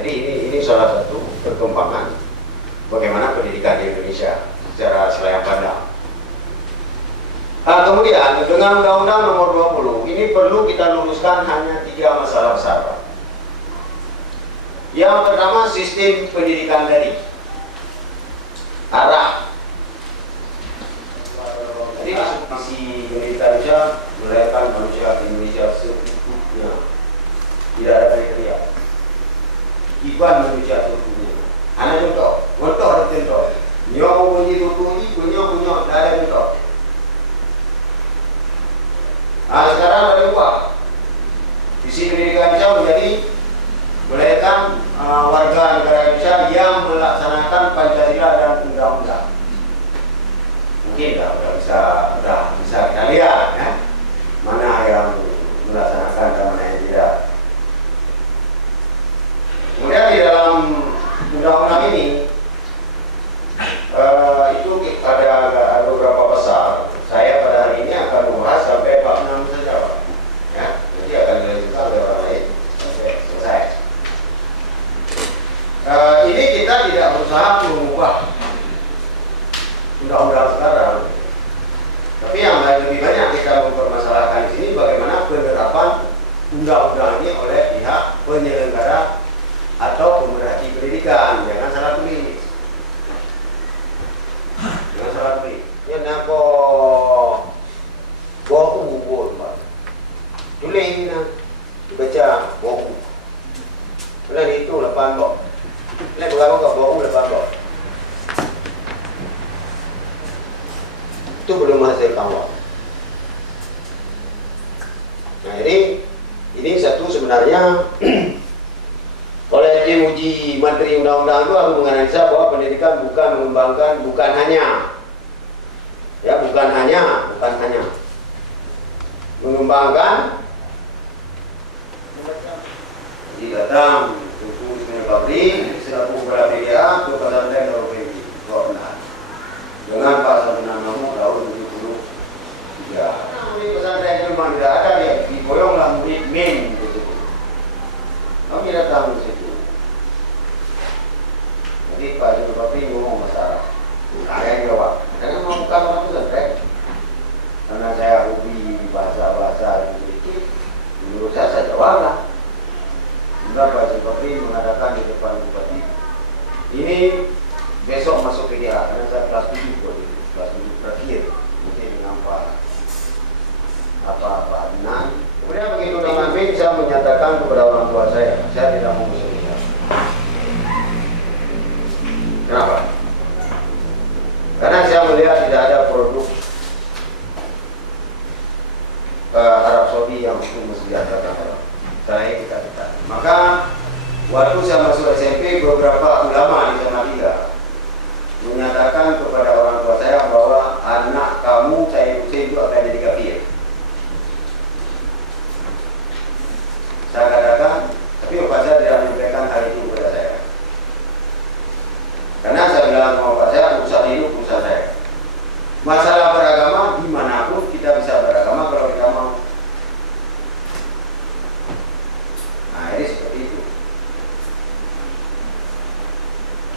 Jadi ini salah satu perkembangan bagaimana pendidikan di Indonesia secara selayaknya pandang. Kemudian dengan Undang-Undang Nomor 20 ini perlu kita luruskan hanya 3 masalah besar. Yang pertama, sistem pendidikan daring, arah. Jadi visi Indonesia melahirkan manusia Indonesia seutuhnya, tidak ada kriteria. Iban manusia seutuhnya. Ada contoh ada contoh. Nyok bunyi tutui, bunyi, tidak ada contoh. Sekarang ada ubah. Visi pendidikan Indonesia menjadi melahirkan warga negara Indonesia yang melaksanakan Pancasila dan undang-undang. Mungkin udah bisa kita lihat ya, mana yang melaksanakan dan mana yang tidak. Kemudian di dalam undang-undang ini itu ada beberapa pasal. Saya pada hari ini akan membahas sampai bab 6 saja, Pak. Ya, nanti akan dilanjutkan oleh orang lain sampai selesai. Ini kita tidak berusaha mengubah undang-undang sekarang, tapi yang lebih banyak kita mempermasalahkan di sini bagaimana penerapan undang-undang ini oleh pihak penyelenggara atau pemerhati pendidikan. Jangan salah tulis. Jangan salah tulis. Yan ako buo Pak. Tulis ini na dibaca buo. Wala dito lapan po. Wala bago ka buo lapan po. Itu belum menghasilkan uang. Nah, ini satu sebenarnya oleh tim uji materi undang-undang itu harus menganalisa bahwa pendidikan bukan mengembangkan, bukan hanya mengembangkan. Jadi datang buku di pabrik, selaku kepala PDA ke pesantren Darul Ulum dengan pasal 6 nomor tahun 73. Ini pesantren itu memang tidak ada, ya diboyonglah murid min gitu. Kami datang ke situ. Jadi Pak Juru Bapri ngomong masalah. Saya yang jawab. Karena mau bukan orang pesantren. Karena saya hobi bahasa-bahasa sedikit, menurut saya jawablah. Juga Pak Juru Bapri mengadakan di depan Bupati, ini besok masuk PDA, karena saya kelas 7 kelas 7 terakhir. Mungkin dengan Pak Adnan. Kemudian begitu dengan B, saya menyatakan kepada orang tua saya tidak mau masuk PDA. Kenapa? Karena saya melihat tidak ada produk Arab Saudi yang untuk mensejahterakan orang. Saya dikatakan. Maka waktu saya masuk SMP, beberapa ulama di Salatiga menyatakan kepada orang tua saya bahwa anak kamu saya itu akan jadi kafir. Saya katakan, tapi bapak saya tidak menyampaikan hal itu kepada saya. Karena saya bilang sama bapak saya, urusan hidup urusan saya. Masalah beragama dimanapun kita bisa beragama kalau kita mau. Nah, ini seperti itu.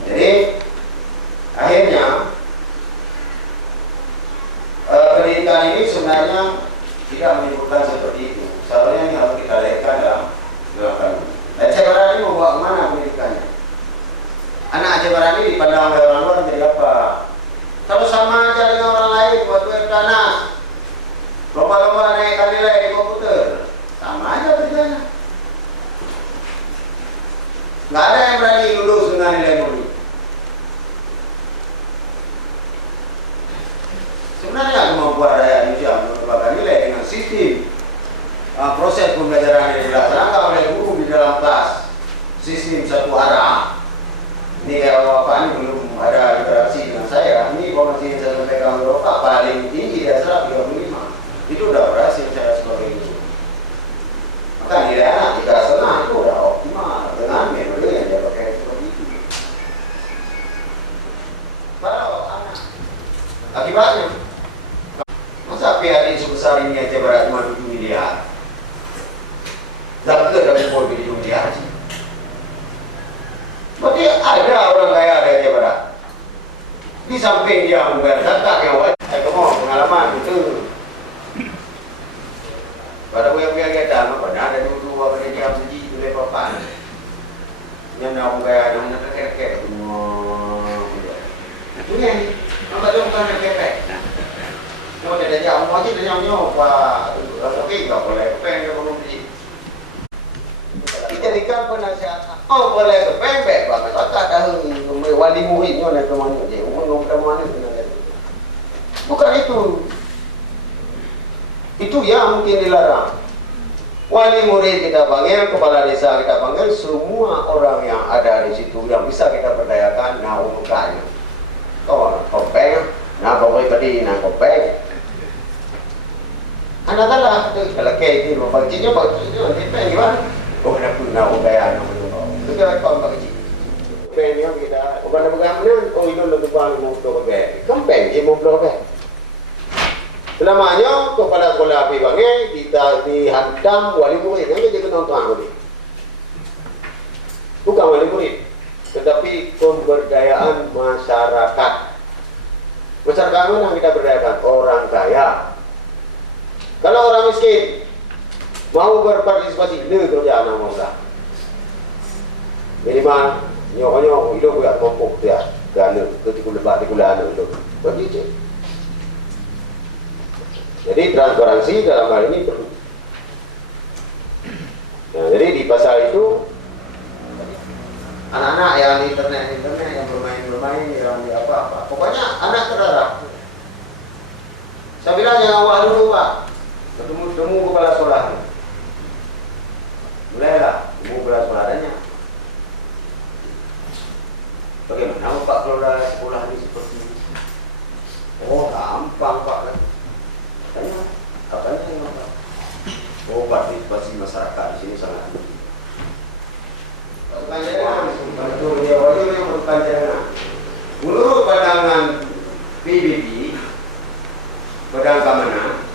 Jadi akhirnya pendidikan ini sebenarnya tidak menyebutkan seperti itu. Sebenarnya ini harus kita lihatkan dalam kandungan. Dan Aceh Barat ini mau bawa kemana pendidikannya? Anak Aceh Barat ini dipandang oleh orang luar menjadi apa? Kalau sama aja dengan orang lain, buat panas, lomba-lomba naikkan nilai di komputer, sama aja kerjanya. Nggak ada yang berani lulus dengan nilai murni. Sebenarnya kemampuan rakyat Indonesia merupakan nilai dengan sistem proses pembelajaran yang dilaksanakan oleh guru di dalam kelas, sistem satu arah. Ini kalau Bapak ini belum ada interaksi dengan saya, ini informasi yang saya sampaikan oleh Bapak paling tinggi di atas 35. Itu udah berhasil saya sebagai guru. Maka nilai anak 3,5 itu udah optimal dengan metode yang dia pakai seperti itu. bukan kepek. Mau ada jauh aja dan jauh pak. Oke, nggak boleh kepek nggak perlu di. Dijadikan penasihat. Oh boleh kepek banget. Tak ada wali muridnya nak kemana je. Umum kemana sebenarnya. Bukan itu. Itu yang mungkin dilarang. Wali murid kita panggil, kepala desa kita panggil, semua orang yang ada di situ yang bisa kita berdayakan, nah umumkannya. Oh, kopeng, nah pokoknya tadi, nah kopeng. Anak lah, kalau kayak gitu, baginya, kita gimana? Oh, ada pun nak bayar, nak menunggu. Itu kita kawan bagi. Kopengnya kita, bukan bagaimana? Oh, itu lebih bang mau kopeng. Kopeng, dia mau kopeng. Selamanya kepala sekolah api bangai dihantam wali murid, yang jadi penonton aku ni. Bukan wali murid, tetapi pemberdayaan masyarakat. Masyarakat mana kita berdayakan? Orang kaya. Kalau orang miskin mau berpartisipasi, le kerja anak muda. Minimal nyok hidup buat kompok dia, gana ketika lebat di kuliah anak hidup. Begitu. Jadi transparansi dalam hal ini perlu. Nah, jadi di pasal itu anak-anak yang di internet yang bermain, yang di apa-apa. Pokoknya anak terlarang. Saya bilang jangan awal dulu pak, ketemu kepala sekolah. Mulailah, ketemu kepala sekolahnya. Bagaimana pak kelola sekolah ini seperti ini? Oh gampang pak. Tanya, katanya yang apa? Oh, partisipasi masyarakat di sini sangat tinggi. Panjangan, betul dia wajib yang berpanjangan. Menurut pandangan PBB, Badan Keamanan,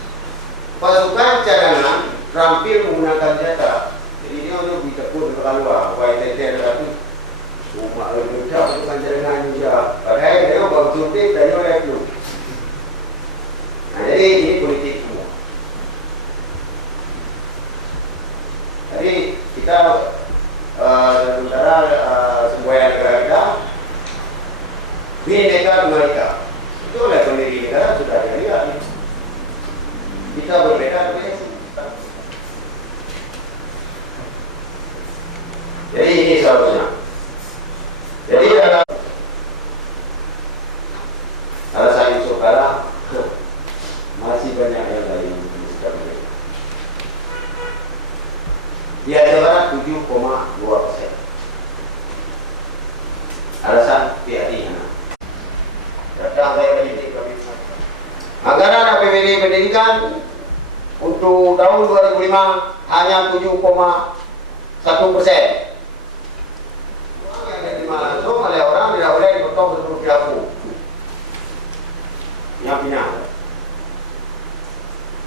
pasukan cadangan terampil menggunakan senjata. Jadi dia untuk ditepuk ke luar. YTT ada satu. Cuma ada pasukan cadangan Indonesia. Padahal dia baru suntik dan dia itu. Nah, jadi ini politik semua. Jadi kita sementara semboyan negara kita Bhinneka Tunggal Ika. Itu oleh pendiri negara sudah dilihat. Kita berbeda tapi jadi ini seharusnya. Jadi dalam alasan Yusuf Kala masih banyak yang lain di Aceh Barat 7,2%. Alasan pihak ini datang saya pendidik kami. Anggaran APBD pendidikan untuk tahun 2005 hanya 7,1%. Yang diterima langsung oleh orang tidak boleh dipotong seluruh piaku yang pinang.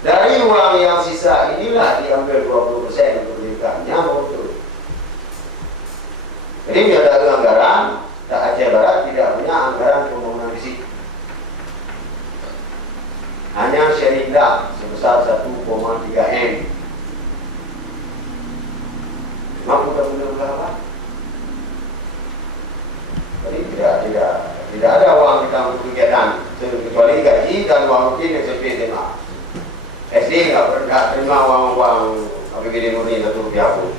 Dari uang yang sisa inilah diambil 20% untuk pendidikannya betul. Jadi tidak ada anggaran, Aceh Barat tidak punya anggaran pembangunan fisik. Hanya Syeridang sebesar 1,3 M. Mampu tak punya berapa? Jadi tidak ada uang kita untuk kegiatan kecuali gaji dan uang rutin SMP SMA. SD nggak pernah terima uang APBD murni Rp1 pun.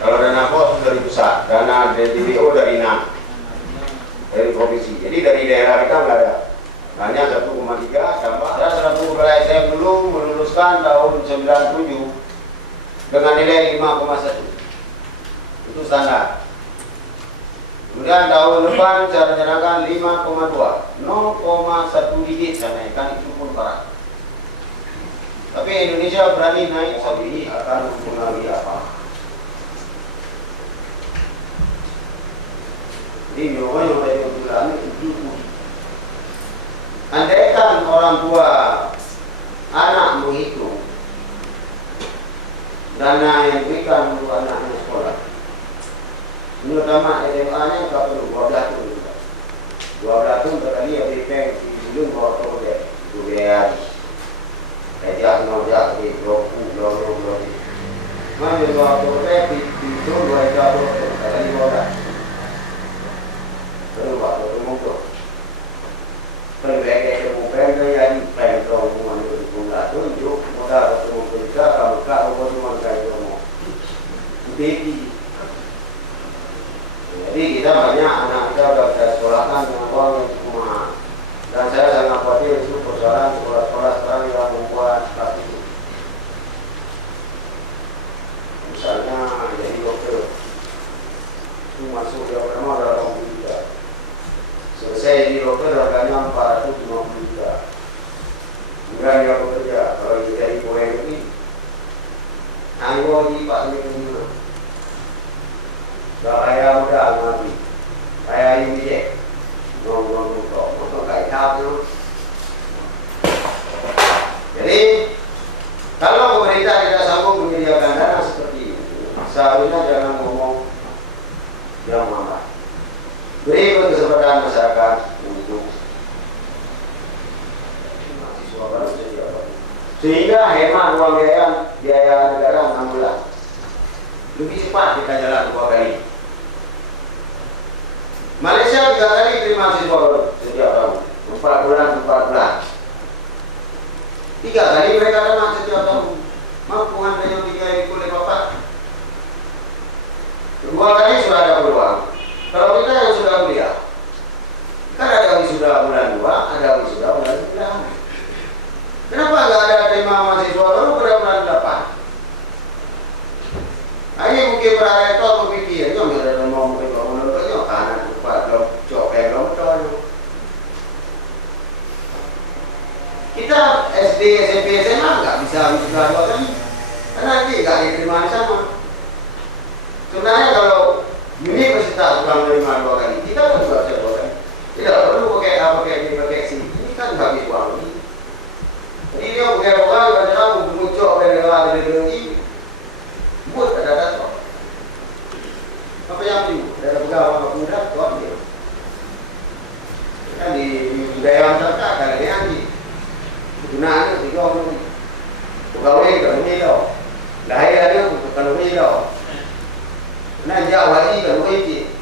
Kalau dana pos dari pusat, dana DBO dari NAM, dari provinsi. Jadi dari daerah kita nggak ada. Hanya 1,3 tambah. Ada 100 kepala SM dulu meluluskan tahun 97 dengan nilai 5,1. Itu standar. Kemudian tahun depan saya rencanakan 5,2, 0,1 digit saya naikkan, itu pun parah. Tapi Indonesia berani naik ini akan mempengaruhi apa? Ini yang dari bulan itu. Andaikan orang tua anak menghitung dana yang diberikan untuk anaknya sekolah, ini utama SMA-nya nggak perlu 12 tahun. 12 tahun berkali yang diberikan di belum bawa ke budaya. Ejak nojak di bloku mana dua korek di dua jauh kali orang terus waktu itu mungkin terbaik Jadi kita banyak anak kita sudah kita sekolahkan dengan uang yang cukup mahal. Dan saya sangat khawatir itu persoalan sekolah-sekolah sekarang yang membuat seperti itu. Misalnya jadi dokter, itu masuk dia pertama dalam 20 juta. Selesai jadi dokter harganya 450 juta. Kemudian dia bekerja, kalau dia jadi pegawai negeri, anggo di Pak Menteri. Saya muda nabi, saya ini ngomong kayak apa? Jadi kalau pemerintah tidak sanggup menyediakan dana seperti itu, seharusnya jangan ngomong yang mana. Beri kesempatan masyarakat untuk mahasiswa baru sehingga hemat uang biaya negara 6 bulan. Lebih cepat kita jalan 2 kali. Malaysia 3 kali terima mahasiswa baru setiap tahun, 4 bulan. 3 kali mereka dapat setiap tahun. Mampu anda yang 3 kali boleh bapak. 2 kali sudah ada peluang. Kalau kita yang sudah kuliah, kan ada wisuda bulan 2, ada wisuda bulan 9. Kenapa nggak ada terima mahasiswa baru pada bulan 8? Ini mungkin berada berpikir, yang ada mau menontonnya kanan cepat copet lontong. Kita SD, SMP, SMA nggak bisa wisuda 2 kali, karena nanti nggak diterima di sana. Sebenarnya kalau universitas ulang menerima 2 kali, kita kan juga bisa 2 kali. Tidak perlu pakai sini. Ini kan habis uang ini. Jadi dia pakai uang, kadang-kadang muncul pada ini, buat ada data. Apa yang itu? Ada pegawai muda, tuan dia. Kan di budaya masyarakat ada yang di kegunaannya tiga orang. Pegawai kalau ini loh, lahir ada kalau ini loh. Nah jauh lagi kalau ini,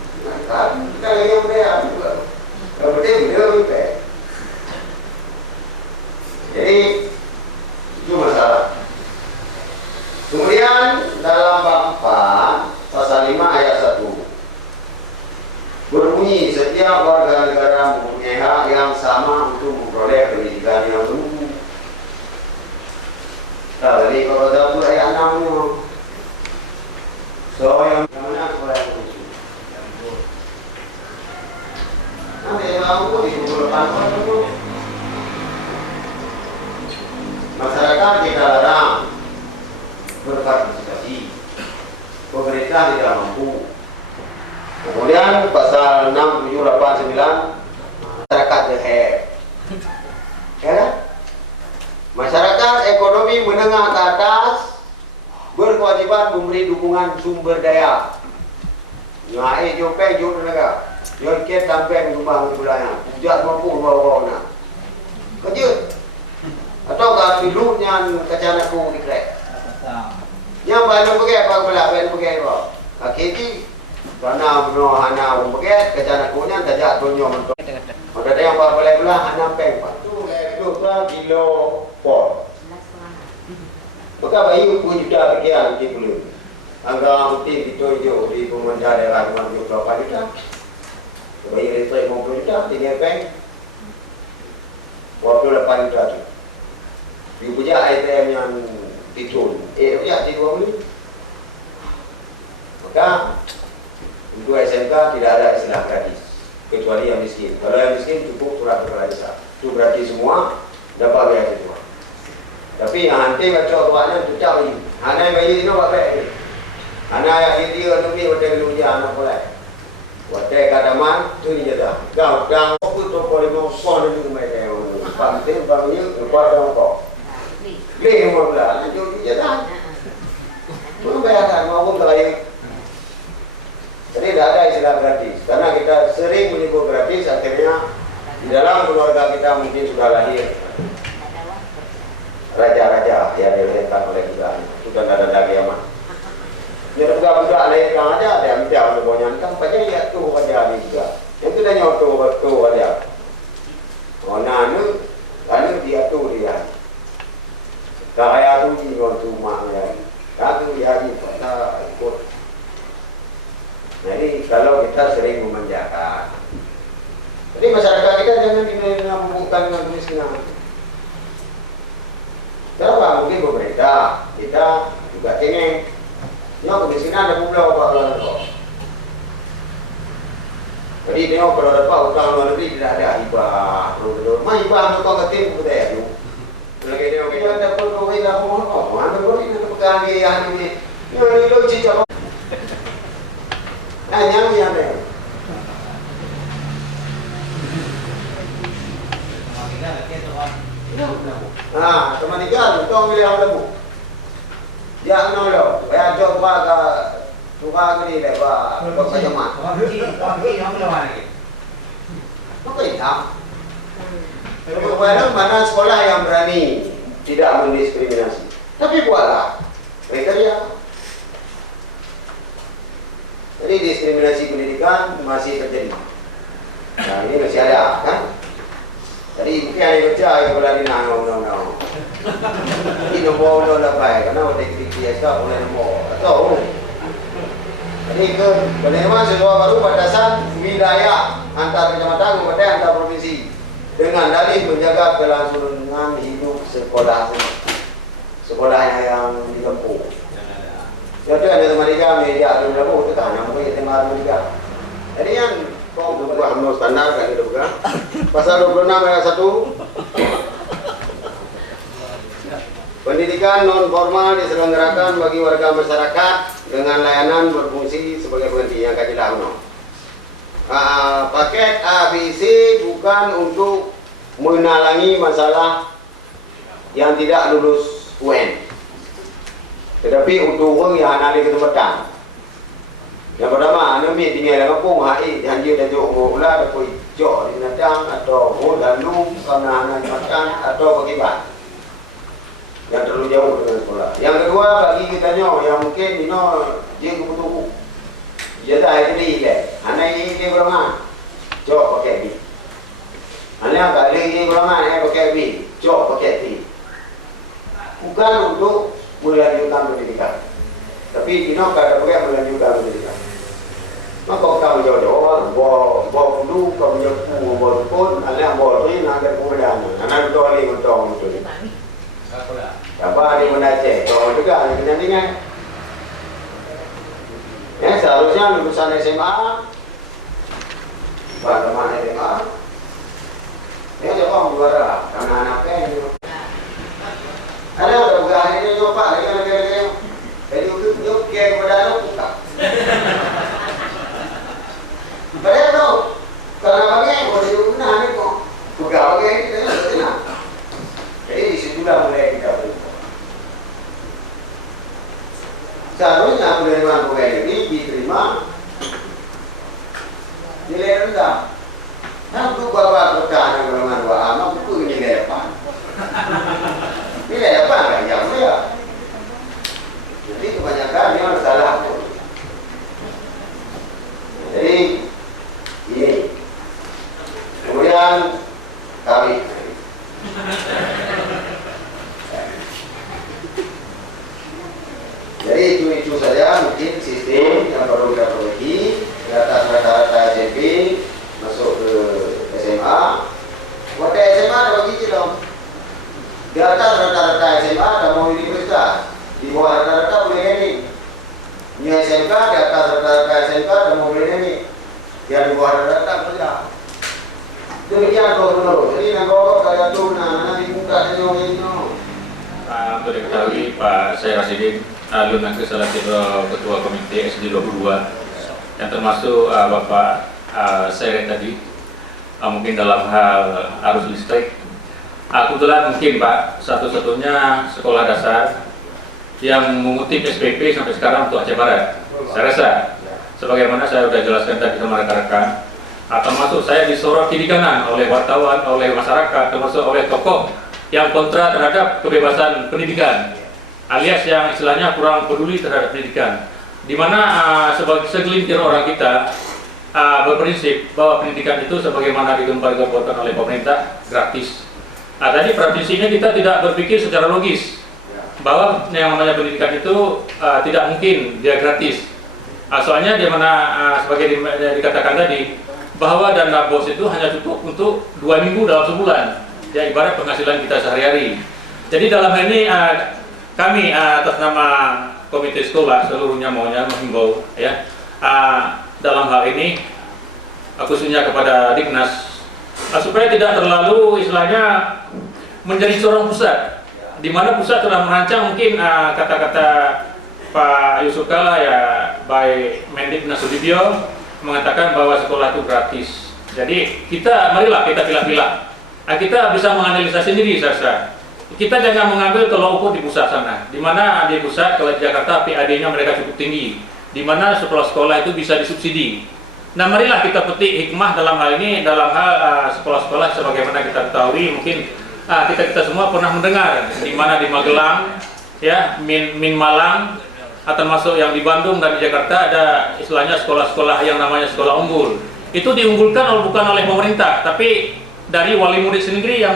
kan kita lagi budaya juga. Kalau betul dia lebih. Jadi itu masalah. Kemudian dalam bab 4 pasal 5 ayat 1 berbunyi setiap warga negara mempunyai hak yang sama untuk memperoleh pendidikan yang penuh. Jadi kalau dapur ayat 6 so yang mana sekolah yang penuh nanti aku di pukul 8 masyarakat kita larang berpartisipasi, pemerintah tidak mampu. Kemudian pasal 6, 7, 8, 9 masyarakat jahat, ya kan? Masyarakat ekonomi menengah ke atas berkewajiban memberi dukungan sumber daya. Nyai jopeng jauh negara, joket sampai rumah wilayah, pujat mampu bawa-bawa kerja. Atau kalau dulunya kacanaku dikrek. Yang baru pergi apa pula? Baru pergi apa? Kaki karena benar hana pergi kacanaku nya tajak tunjuk mentok. Ada yang baru boleh pula hana peng pak. Tu kilo pot. Maka bayi pun juga sekian di dulu. Angka mesti ditunjuk di pemerintah daerah 28 juta. Bayi listrik 50 juta, tinggal peng 28 juta tu. You punya ATM yang ditun, punya di 20. Maka untuk SMK tidak ada istilah gratis, kecuali yang miskin. Kalau yang miskin cukup surat kepala desa, itu gratis semua, dapat beasiswa. Tapi yang nanti kacau tuannya itu cari, hanya yang bayi itu apa? Hanya yang ini lebih hotel dunia anak boleh. Hotel kadaman tu ni jada. Kau aku tu boleh mau pon itu mereka yang penting bangunnya lupa orang kau. Beli rumah pula, lanjut je dah. Belum bayarkan, maupun terlalu. Jadi tidak ada istilah gratis. Karena kita sering menyebut gratis, akhirnya di dalam keluarga kita mungkin sudah lahir raja-raja yang dilahirkan oleh kita. Sudah ada kiamat. Jadi budak-budak lahirkan aja, ada yang minta untuk bonyantang, pasti lihat tu raja ni juga. Yang tu dah nyoto raja. Oh, lalu dia tu dia. Kaya tu jiwa tu maknya, kaki jadi pada ikut Jadi kalau kita sering memanjakan, jadi masyarakat kita jangan dimabukkan dengan kemiskinan. Kenapa? Mungkin pemerintah kita juga cengeng. Ya kemiskinan ada pulau Pak Lalo. Jadi tengok kalau dapat utang luar negeri tidak ada hibah, mah hibah tu kau ketim kita ya tu. Lagi dia kita dapat duit dah mau apa? Mana duit nak pegang dia yang ni. Yang ni lo cicak. Nah yang ni ada. Ah, teman tinggal, tong boleh awak lemu. Jangan nolo, bayar job ke tukar ni dah, buat macam mana? Orang kiri, orang lawan lagi. Apa hitam? Kemudian mana sekolah yang berani tidak mendiskriminasi, tapi buatlah kriteria. Jadi diskriminasi pendidikan masih terjadi. Nah ini masih ada, kan? Jadi mungkin ada baca kepala dina undang-undang. Ini nombor undang apa? Karena ada kritik SK boleh nombor atau. Jadi ke penerimaan siswa baru batasan wilayah antar kecamatan, kabupaten, antar provinsi dengan dalih menjaga kelangsungan hidup sekolah yang ditempuh. Jadi ada teman tiga media belum lalu itu tanam mungkin teman tiga. Jadi yang kau buat UMNO standar kan itu bukan? Pasal 26 ayat 1. Pendidikan non formal diselenggarakan bagi warga masyarakat dengan layanan berfungsi sebagai pengganti yang kajilah UMNO. Paket ABC bukan untuk menalangi masalah yang tidak lulus UN, tetapi untuk orang yang anali ketempatan. Yang pertama, anda ambil tinggal dalam kampung, hai, janji dah jauh mula, ada koi jauh di Natang atau Dalu, karena anak makan atau bagaimana yang terlalu jauh dengan sekolah. Yang kedua, bagi kita yang mungkin ini dia kebutuhan, dia tak ada ni, anak ini dia berangan, jauh pakai B. Anak tak ada ini berangan, pakai B, jauh pakai T. Bukan untuk melanjutkan pendidikan, tapi kita kada pakai melanjutkan pendidikan. Maka kau jodoh, bawa dulu, kau menyepu, bawa pun, anak bawa ni, nak ada kemudian, anak betul ni betul betul. Apa ni menacik, kau juga ni kena dengar. Ya seharusnya lulusan SMA, pada mana SMA, ya coba juara, karena anaknya ni. Ada bukan ini coba lagi. Jadi yuk kia kepada lo buka. Berapa tu? Kalau bagi boleh guna ni kok. Buka bagi ni tak. Jadi di situlah mulai kita berubah. Seharusnya penerimaan pegawai ini diterima nilai rendah. Nah untuk bapak pertahanan golongan 2A, mampu nilai depan. Nilai depan kan yang mulia. Jadi kebanyakan ini harus salah. Jadi ini. Kemudian kami. Jadi itu saja mungkin sistem yang perlu kita perbaiki di atas rata-rata SMP masuk ke SMA. Waktu SMA ada bagi dong. Di atas rata-rata SMA ada mau universitas. Di bawah rata-rata boleh ini. Ini SMK di atas rata-rata SMK ada mau boleh ini. Yang di bawah rata-rata kerja. Demikian dulu. Jadi nak bawa kalian tu nanti buka senyum ini. Untuk diketahui Pak Syed Rasidin alumni salah satu ketua komite SD 22 yang termasuk Bapak Syed tadi mungkin dalam hal arus listrik. Kebetulan mungkin Pak satu-satunya sekolah dasar yang mengutip SPP sampai sekarang untuk Aceh Barat. Saya rasa sebagaimana saya sudah jelaskan tadi sama rekan-rekan, termasuk saya disorot kiri kanan oleh wartawan, oleh masyarakat, termasuk oleh tokoh yang kontra terhadap kebebasan pendidikan, alias yang istilahnya kurang peduli terhadap pendidikan, di mana segelintir orang kita berprinsip bahwa pendidikan itu sebagaimana digembar-gemborkan oleh pemerintah gratis. Tadi praktisinya kita tidak berpikir secara logis bahwa yang namanya pendidikan itu tidak mungkin dia gratis. Soalnya di mana sebagai dikatakan tadi bahwa dana BOS itu hanya cukup untuk 2 minggu dalam sebulan, ya ibarat penghasilan kita sehari-hari. Jadi dalam hal ini kami atas nama komite sekolah seluruhnya maunya menghimbau ya dalam hal ini khususnya kepada Dignas supaya tidak terlalu istilahnya menjadi corong pusat, di mana pusat telah merancang mungkin kata-kata Pak Yusuf Kala ya by Mendiknas Sudibyo mengatakan bahwa sekolah itu gratis. Jadi marilah kita pilah-pilah. Kita bisa menganalisa sendiri saya. Kita jangan mengambil tolak ukur di pusat sana, di mana di pusat kalau di Jakarta PAD-nya mereka cukup tinggi, di mana sekolah-sekolah itu bisa disubsidi. Nah, marilah kita petik hikmah dalam hal ini, dalam hal sekolah-sekolah sebagaimana kita ketahui, mungkin kita semua pernah mendengar di mana di Magelang, ya, Min Malang, termasuk yang di Bandung dan di Jakarta ada istilahnya sekolah-sekolah yang namanya sekolah unggul. Itu diunggulkan bukan oleh pemerintah, tapi dari wali murid sendiri yang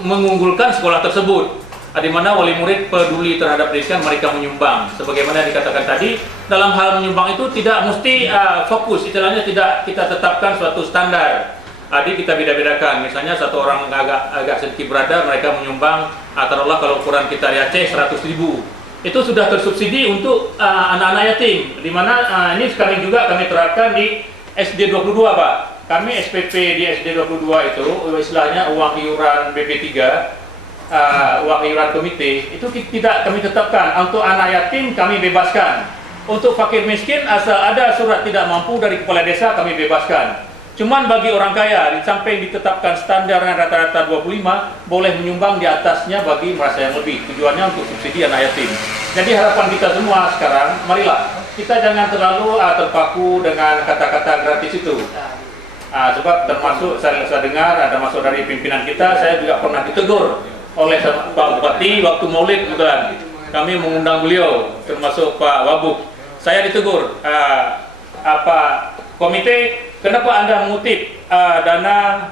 mengunggulkan sekolah tersebut, di mana wali murid peduli terhadap pendidikan, mereka menyumbang. Sebagaimana dikatakan tadi, dalam hal menyumbang itu tidak mesti fokus, istilahnya tidak kita tetapkan suatu standar. Jadi kita beda-bedakan, misalnya satu orang agak sedikit berada, mereka menyumbang, taruhlah kalau ukuran kita di Aceh 100.000, itu sudah tersubsidi untuk anak-anak yatim, di mana ini sekarang juga kami terapkan di SD 22 Pak. Kami SPP di SD 22 itu istilahnya uang iuran BP3, uang iuran komite itu tidak kami tetapkan. Untuk anak yatim kami bebaskan. Untuk fakir miskin asal ada surat tidak mampu dari kepala desa kami bebaskan. Cuman bagi orang kaya di samping ditetapkan standarnya rata-rata 25, boleh menyumbang di atasnya bagi merasa yang lebih. Tujuannya untuk subsidi anak yatim. Jadi harapan kita semua sekarang, marilah kita jangan terlalu terpaku dengan kata-kata gratis itu. Sebab termasuk saya dengar ada masuk dari pimpinan kita, saya juga pernah ditegur oleh Pak Bupati waktu Maulid kebetulan. Kami mengundang beliau, termasuk Pak Wabuk. Saya ditegur, komite, kenapa Anda mengutip dana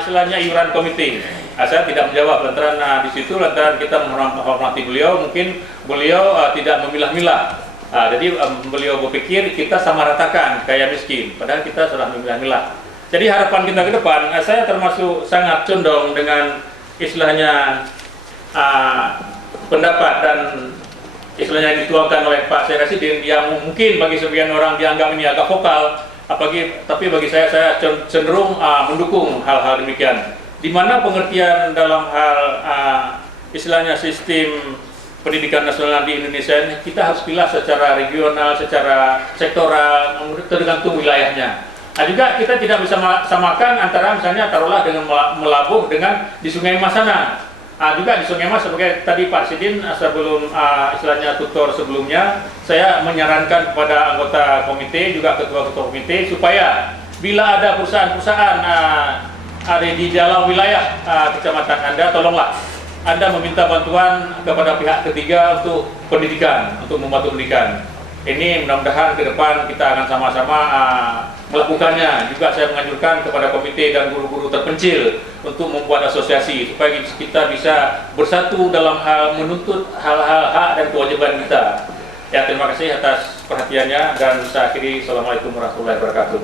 istilahnya iuran komite? Saya tidak menjawab lantaran di situ lantaran kita menghormati beliau, mungkin beliau tidak memilah-milah. Jadi beliau berpikir kita sama ratakan kaya miskin, padahal kita sudah memilah-milah. Jadi harapan kita ke depan, saya termasuk sangat condong dengan istilahnya pendapat dan istilahnya yang dituangkan oleh Pak Residen yang mungkin bagi sebagian orang dianggap ini agak vokal, tapi bagi saya cenderung mendukung hal-hal demikian. Di mana pengertian dalam hal istilahnya sistem pendidikan nasional di Indonesia ini kita harus pilih secara regional, secara sektoral, tergantung wilayahnya. Juga kita tidak bisa samakan antara misalnya taruhlah dengan Melabuh dengan di Sungai Mas sana. Juga di Sungai Mas sebagai tadi Pak Sidin sebelum istilahnya tutor sebelumnya, saya menyarankan kepada anggota komite juga ketua-ketua komite supaya bila ada perusahaan-perusahaan ada di dalam wilayah kecamatan Anda, tolonglah Anda meminta bantuan kepada pihak ketiga untuk pendidikan, untuk membantu pendidikan. Ini mudah-mudahan ke depan kita akan sama-sama melakukannya. Juga saya menganjurkan kepada komite dan guru-guru terpencil untuk membuat asosiasi supaya kita bisa bersatu dalam hal menuntut hal-hal hak dan kewajiban kita. Ya, terima kasih atas perhatiannya dan saya akhiri. Assalamualaikum warahmatullahi wabarakatuh.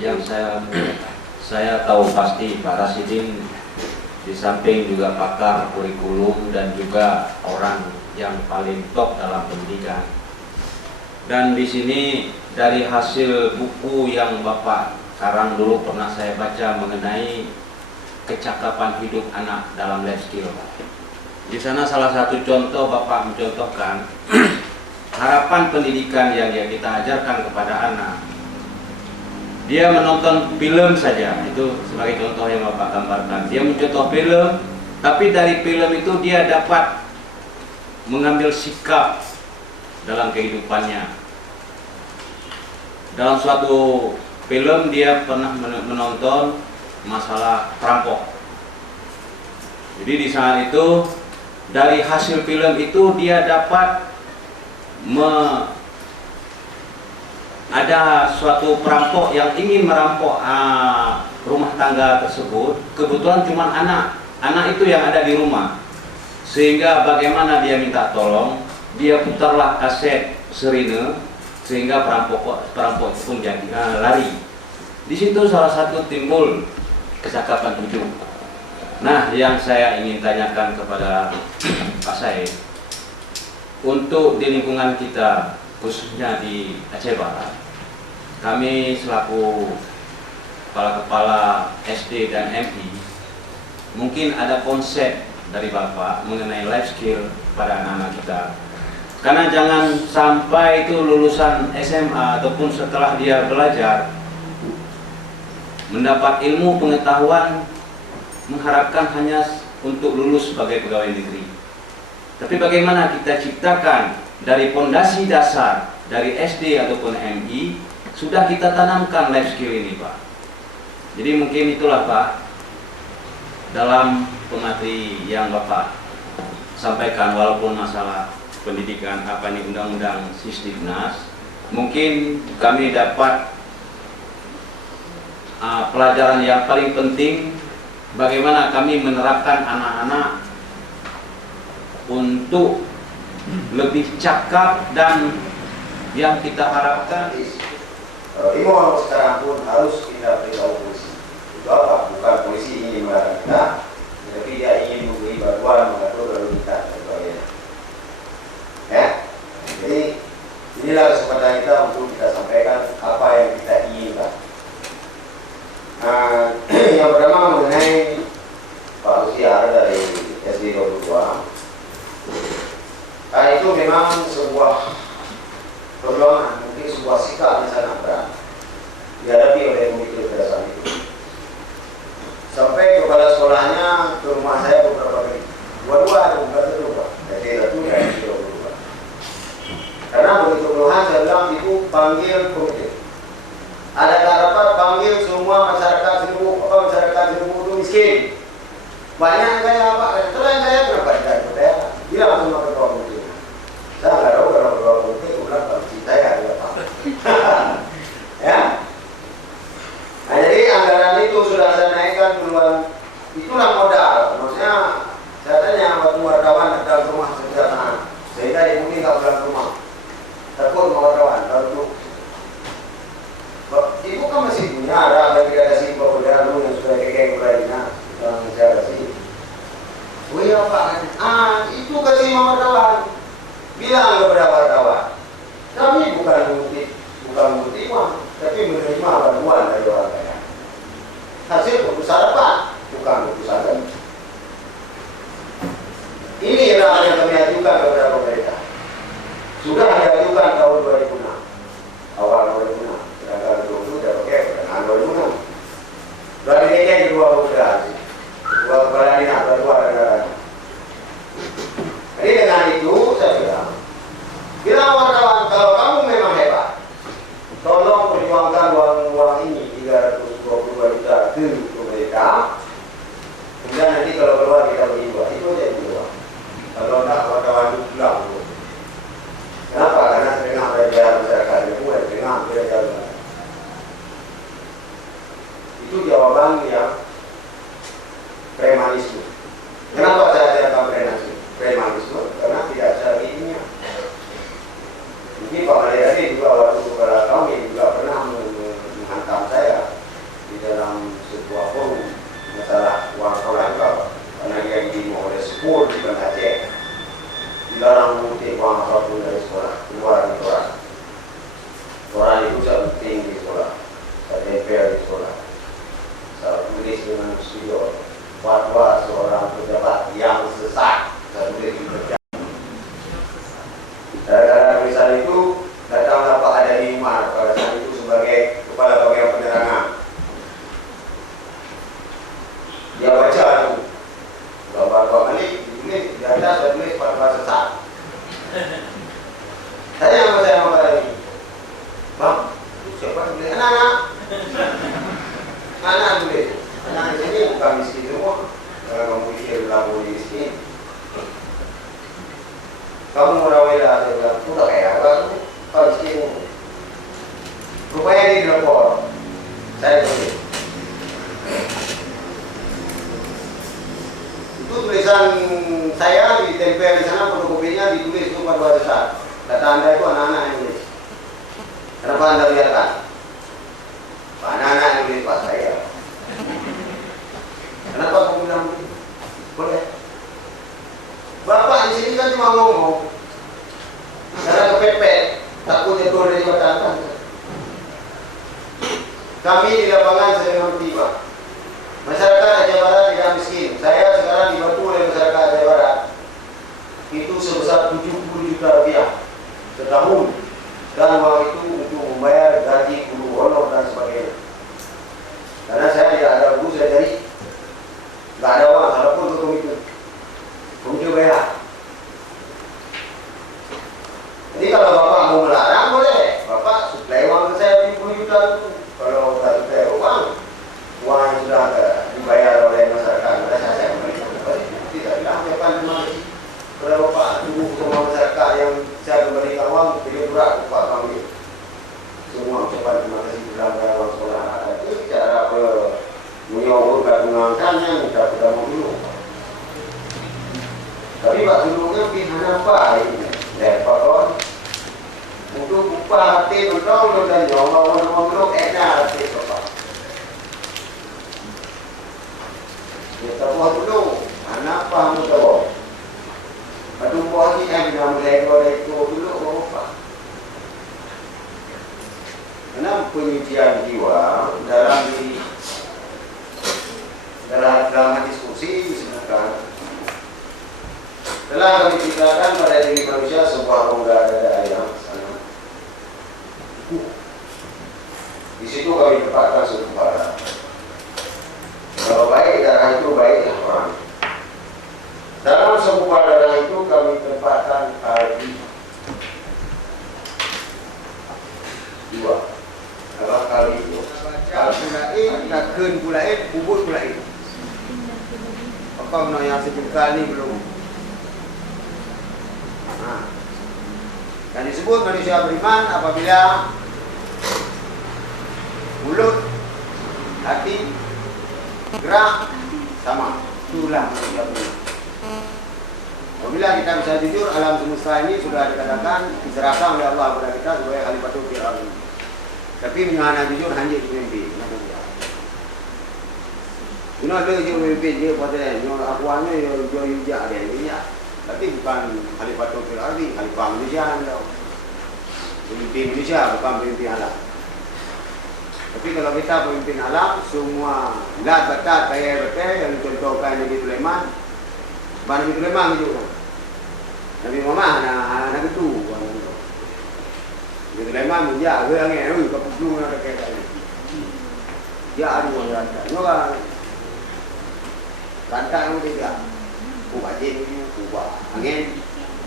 Yang saya tahu pasti Pak Rasidin di samping juga pakar kurikulum dan juga orang yang paling top dalam pendidikan. Dan di sini dari hasil buku yang Bapak karang dulu pernah saya baca mengenai kecakapan hidup anak dalam life skill. Di sana salah satu contoh Bapak mencontohkan harapan pendidikan yang kita ajarkan kepada anak. Dia menonton film saja, itu sebagai contoh yang Bapak gambarkan. Dia mencontoh film, tapi dari film itu dia dapat mengambil sikap dalam kehidupannya. Dalam suatu film dia pernah menonton masalah perampok. Jadi di saat itu dari hasil film itu dia dapat ada suatu perampok yang ingin merampok rumah tangga tersebut. Kebetulan cuma anak itu yang ada di rumah. Sehingga bagaimana dia minta tolong, dia putarlah kaset Serine sehingga perampok itu pun jadi lari. Di situ salah satu timbul kecakapan hidup. Nah, yang saya ingin tanyakan kepada Pak Said, untuk di lingkungan kita, khususnya di Aceh Barat, kami selaku kepala SD dan MI, mungkin ada konsep dari Bapak mengenai life skill pada anak-anak kita. Karena jangan sampai itu lulusan SMA ataupun setelah dia belajar mendapat ilmu pengetahuan mengharapkan hanya untuk lulus sebagai pegawai negeri. Tapi bagaimana kita ciptakan dari fondasi dasar dari SD ataupun MI sudah kita tanamkan life skill ini, Pak. Jadi mungkin itulah, Pak, dalam pemateri yang Bapak sampaikan, walaupun masalah pendidikan apa ini undang-undang Sisdiknas, mungkin kami dapat pelajaran yang paling penting bagaimana kami menerapkan anak-anak untuk lebih cakap dan yang kita harapkan. Imo sekarang pun harus kita beritahu polisi. Itu apa? Bukan polisi ingin melarang kita, tapi dia ingin memberi bantuan, mengatur lalu lintas dan sebagainya. Ya, jadi inilah kesempatan kita untuk kita sampaikan apa yang kita inginkan. Yang pertama mengenai Pak Lusiar dari SD 22. Itu memang sebuah perjuangan, mungkin sebuah sikap yang sangat berat dihadapi oleh komite kekerasan itu. Sampai kepala sekolahnya ke rumah saya beberapa kali, dua-dua ada bukan satu, Pak. Jadi satu dan SD 22. Karena begitu keluhan saya bilang itu panggil komite. Ada harapan panggil semua masyarakat Serubu itu miskin. Banyak yang kaya, Pak. Terus saya kenapa tidak percaya? Bilang sama ketua komite. Saya nggak tahu kalau ketua komite ulang kalau cerita ya ada Pak. Ya. Nah, jadi anggaran itu sudah saya naikkan duluan. Itulah modal. Maksudnya saya tanya waktu wartawan datang ke rumah sederhana, sehingga ibu ini nggak pulang ke rumah. Takut sama wartawan. Lalu ibu kan masih punya ada gradasi pekerjaan yang sudah kekeh Ukraina yang saya kasih. Oh iya Pak, itu kasih sama wartawan. Bilang kepada wartawan, kami bukan mengutip uang, tapi menerima bantuan dari orang kaya. Hasil keputusan apa? Bukan keputusan kami. Ini yang kami ajukan kepada pemerintah. Sudah diajukan tahun 2006, awal 2006. Tanggal 20 sudah pakai pertengahan 2006. Sudah dikekeh kedua federasi, dua kepala dinas, dua negara. Jadi dengan itu saya bilang wartawan, kalau kamu memang hebat, tolong perjuangkan uang ini 322 juta ke mereka. Kemudian nanti kalau keluar kita beri dua, itu aja dua. Kalau tidak wartawan itu pulang. Kenapa? Karena setengah belajar masyarakat itu, setengah belajar. Itu jawaban yang premanisme. Kenapa saya katakan premanisme? Karena tidak secara ilmiah. Mungkin Pak Malayari juga waktu kepala kami juga pernah menghantam saya di dalam sebuah forum masalah uang sekolah juga, karena dia diterima oleh sekolah di Banda Aceh, dilarang mengutip uang apapun dari sekolah, keluar dari sekolah. Orang itu sangat penting di sekolah, saya tempel di sekolah. Saya tulis dengan studio fatwa seorang pejabat yang sesat, saya tulis di kerja. Gara-gara tulisan itu datanglah Pak Adani Umar pada saat itu sebagai kepala bagian penerangan. Dia baca itu gambar Pak Malik, ditulis di atas, saya tulis fatwa sesat. Tanya sama saya Pak Adani, Bang, siapa tulis? Anak-anak. Anak tulis, anak di sini bukan miskin semua, Kenapa Anda biarkan? Anak-anak yang beli Pak saya. Kenapa kamu bilang begitu? Boleh. Bapak di sini kan cuma ngomong. Karena kepepet, takut jatuh dari jabatan. Kami di lapangan sering mengerti, Pak. Masyarakat Aceh Barat tidak miskin. Saya sekarang dibantu oleh masyarakat Aceh Barat. Itu sebesar 70 juta rupiah setahun. Dan uang itu untuk membayar gaji guru honor dan sebagainya. Karena saya tidak ada guru, saya cari. Tidak ada uang, walaupun ke komite. Komite bayar. Jadi kalau Bapak mau melarang, boleh. Bapak suplai uang ke saya 70 juta itu. Kalau tak suplai uang yang sudah dibayar oleh masyarakat, maka saya kembalikan kembali. Tidak bilang, siapa terima kasih. Kalau Bapak tunggu semua masyarakat yang saya kembalikan uang, beliau berat Bapak kami. Semua ucapan terima kasih dalam uang sekolah. Itu cara menyalurkan mengangkatnya, minta pertama dulu. Tapi Pak dulunya pilihan apa ini? Lepas untuk upah hati betul dan nyolong enak hati Bapak. Kita buat dulu, anak paham betul. Aduh buat ini yang bilang lego dulu Bapak. Karena penyucian jiwa dalam diskusi misalkan telah kami ciptakan pada diri manusia sebuah rongga dada ayam sana. Di situ kami tempatkan suatu bara. Kalau baik darah itu baiklah orang. Dalam sebuah darah itu kami tempatkan kalbi. Dua. Apa kalbi itu? Kalbi lain, nakun pulain, bubut pulain. Apa mana yang sebutkan ini belum? Dan disebut manusia beriman apabila mulut, hati, gerak sama. Itulah manusia beriman. Apabila kita bisa jujur, alam semesta ini sudah dikatakan diserahkan oleh Allah kepada kita sebagai khalifatul fil ardh. Tapi menyana jujur hanya mimpi. Guna dia mimpi dia pada nyol akuannya yo yujak dia. Tapi bukan khalifatul fil ardh, khalifah manusia anda. Pemimpin Indonesia bukan pemimpin alam. Tapi kalau kita pemimpin alam, semua lat batat kaya betul yang dicontohkan Nabi Sulaiman. Nabi Sulaiman juga. Nabi Muhammad anak itu. Nabi Sulaiman menjak ke angin, ke pelung ada kaya. Dia ada orang kata. Nora kantang dia. Ubah je, ubah angin.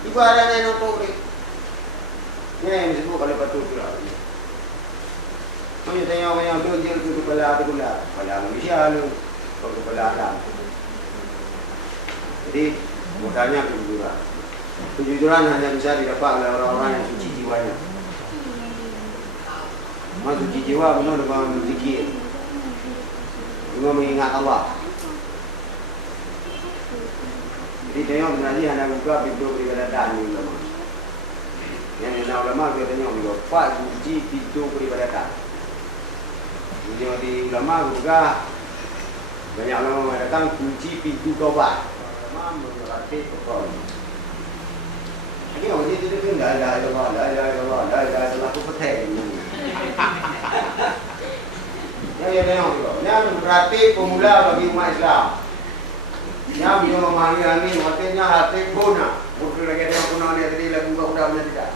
Ibu ada yang nak ni. Ni yang disebut kalau betul tu lah. Kau tengok yang tu je tu kepala Malaysia lu, kepala alam. Jadi modalnya kejujuran. Kejujuran hanya bisa didapat oleh orang-orang yang suci jiwanya. Suci jiwa benar dengan zikir, dengan mengingat Allah. Jadi tengok sebenarnya hanya buka pintu peribadatan ni ulama. Yang ulama dia tengok juga Pak kunci pintu peribadatan. Jadi di ulama juga banyak ulama mengatakan kunci pintu taubat. Ulama berarti betul. Jadi orang itu kan dah Allah tu petai. Yang tengok juga. Yang berarti pemula bagi umat Islam. Yang dia memahami ini, artinya hati guna. Bukan lagi ada yang guna ni tadi lagu kau dah punya tidak.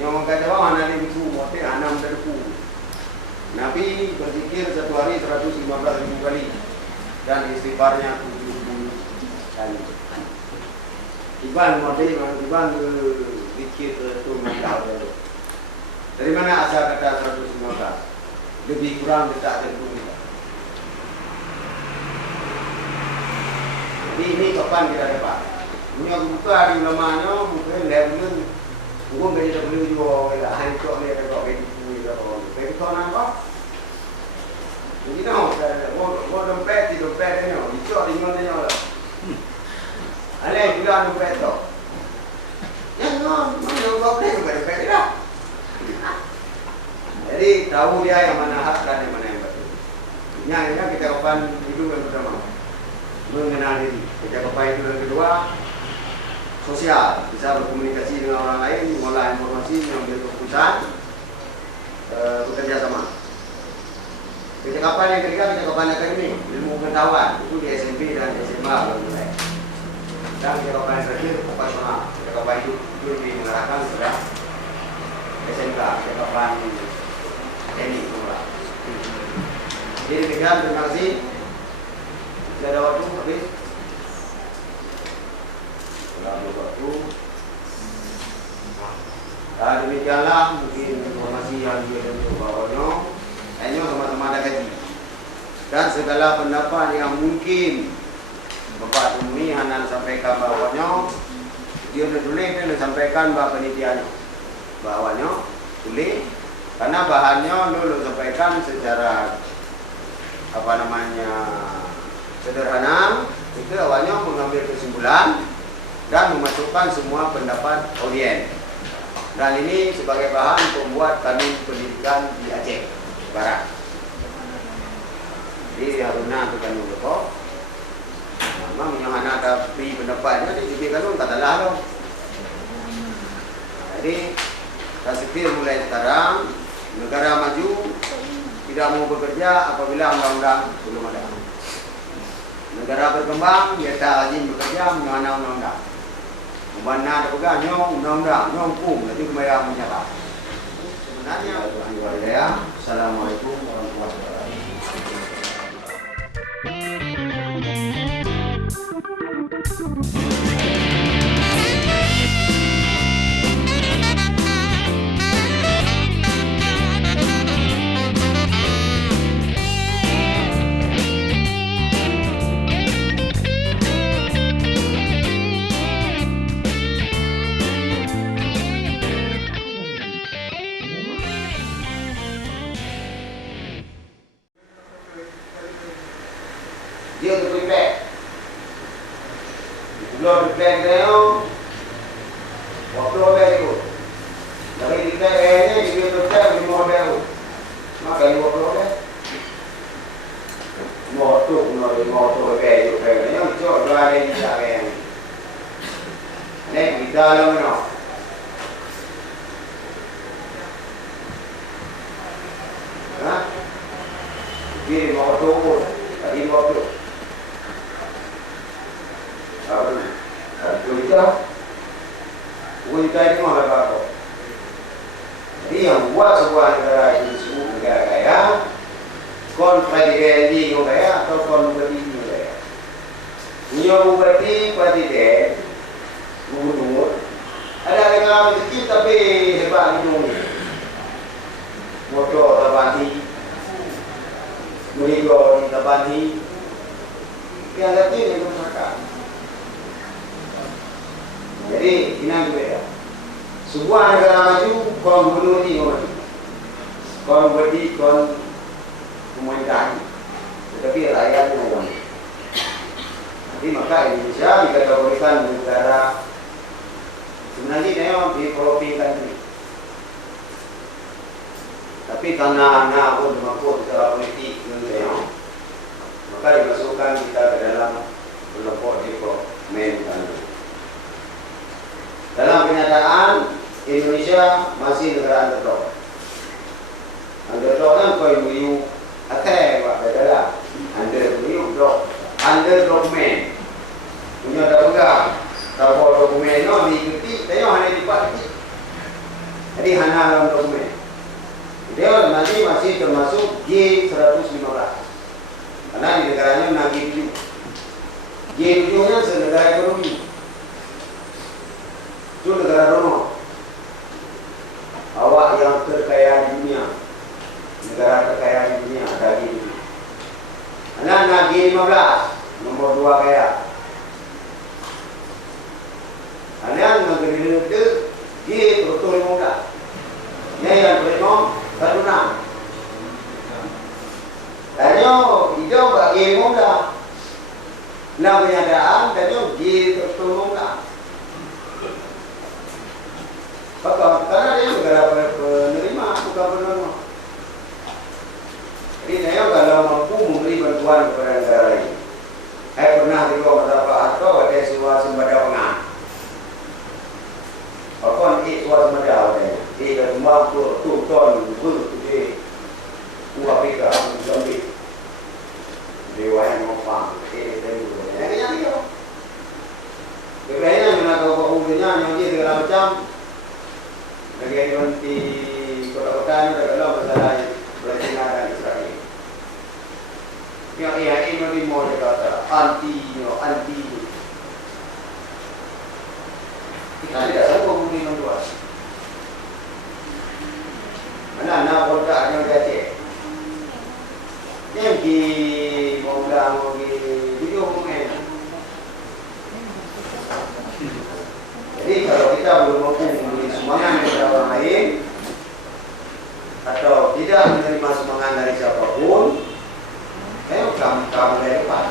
Yang orang kata bahawa anak ni bisu, artinya anak terdepu. Nabi berzikir satu hari 115,000 kali dan istighfarnya 70 kali. Iban zikir itu mental. Dari mana asal kata 115? Lebih kurang dekat dengan kita. Jadi ini kapan kita dapat? Ini aku buka di ulamanya, mungkin mungkin gaji tak boleh juga. Hari tu ni ada kau gaji pun ada kau. Gaji kau nampak? Jadi mau dompet ni, dicok di mana ni lah. Ada bulan dompet tu. Yang mana kau boleh dompet ni lah? tahu dia yang mana hak dan yang mana yang betul. Ini kecakapan itu yang pertama, mengenal diri. Kecakapan itu yang kedua, sosial, bisa berkomunikasi dengan orang lain, mengolah informasi, mengambil keputusan, bekerja sama. Kecakapan yang ketiga, kecakapan akademik, ilmu pengetahuan, itu di SMP dan SMA baru mulai. Dan kecakapan yang terakhir, vokasional. Kecakapan itu lebih mengarahkan kepada SMK, kecakapan teknik pula. Jadi demikian, terima kasih. Tidak ada waktu, habis. Waktu. Demikianlah mungkin informasi yang dia dan bawahnya. Hanya sama-sama ada kaji. Dan segala pendapat yang mungkin Bapak Tumi Hanan sampaikan bawahnya, dia tulis dan sampaikan bahawa penelitiannya. Bawahnya tulis karena bahannya dulu sampaikan secara sederhana. Itu awalnya mengambil kesimpulan dan memasukkan semua pendapat audien. Dan ini sebagai bahan pembuat kanun pendidikan di Aceh Barat. Jadi harusnya itu kanun pokok. Memang yang ada pri pendapatnya di kanun katalah dong. Jadi tasbih mulai sekarang, negara maju tidak mau bekerja apabila undang-undang belum ada. Negara berkembang dia tak rajin bekerja mengenai undang-undang. Mana ada pegang nyong undang-undang, nyong kum, nanti kemayang menyala. Sebenarnya, Assalamualaikum warahmatullahi dia untuk prepare. Belum prepare kena waktu apa itu? Tapi kita kayaknya dia prepare 5 tahun. Maka 50 kan? Motor prepare itu kayaknya itu dua hari tidak kayaknya. Nek kita lah mana? Hah? Dia motor tadi motor. Kita ini mau apa? Jadi yang buat sebuah negara itu disebut negara kaya, kon presiden kaya atau kon bupati kaya. Nyo bupati presiden, gubernur, ada negara sedikit tapi hebat hidung. Motor terbati, merigo terbati, yang kecil itu masyarakat. Jadi ini yang berbeda. Sebuah negara maju, kon gubernur ni orang, kon bupati, kon pemerintah, tetapi rakyatnya orang. Jadi maka Indonesia dikategorikan negara sebenarnya dia developing country. Tapi karena nak bermakmur secara politik Indonesia, maka dimasukkan kita ke dalam kelompok development country. Dalam kenyataan Indonesia masih negara underdog. Underdog kan kau ibu atai buat adalah underdog man. Punya dah pegang. Tahu dokumen no diikuti, tengok hanya dipakai. Jadi hanya dalam dokumen. Dia nanti masih termasuk G115. Karena di negaranya nak G7. G7-nya senegara ekonomi. Itu negara dono. Awak yang terkaya di dunia, negara terkaya di dunia ada G7. Anak G15, nomor 2 kaya. Anak negeri itu G115. Ini yang bernom Kaduna. Tanya hijau bagi G15. Nah penyataan tanya G115. Karena dia negara penerima, bukan penerima. bertonton bergede UAPK Mozambik dewa yang ngopang kayaknya dia kayaknya menaga bahunya yang dia segala macam lagi nanti kota-kota ini adalah masalah Palestina dan Israel yang ini mau dikata anti kita tidak sanggup mengundi dua. Mana nak kota yang jadi? Yang di mau di video komen. Jadi kalau kita belum mampu memberi sumbangan kepada orang lain atau tidak menerima sumbangan dari siapapun, kamu dari depan.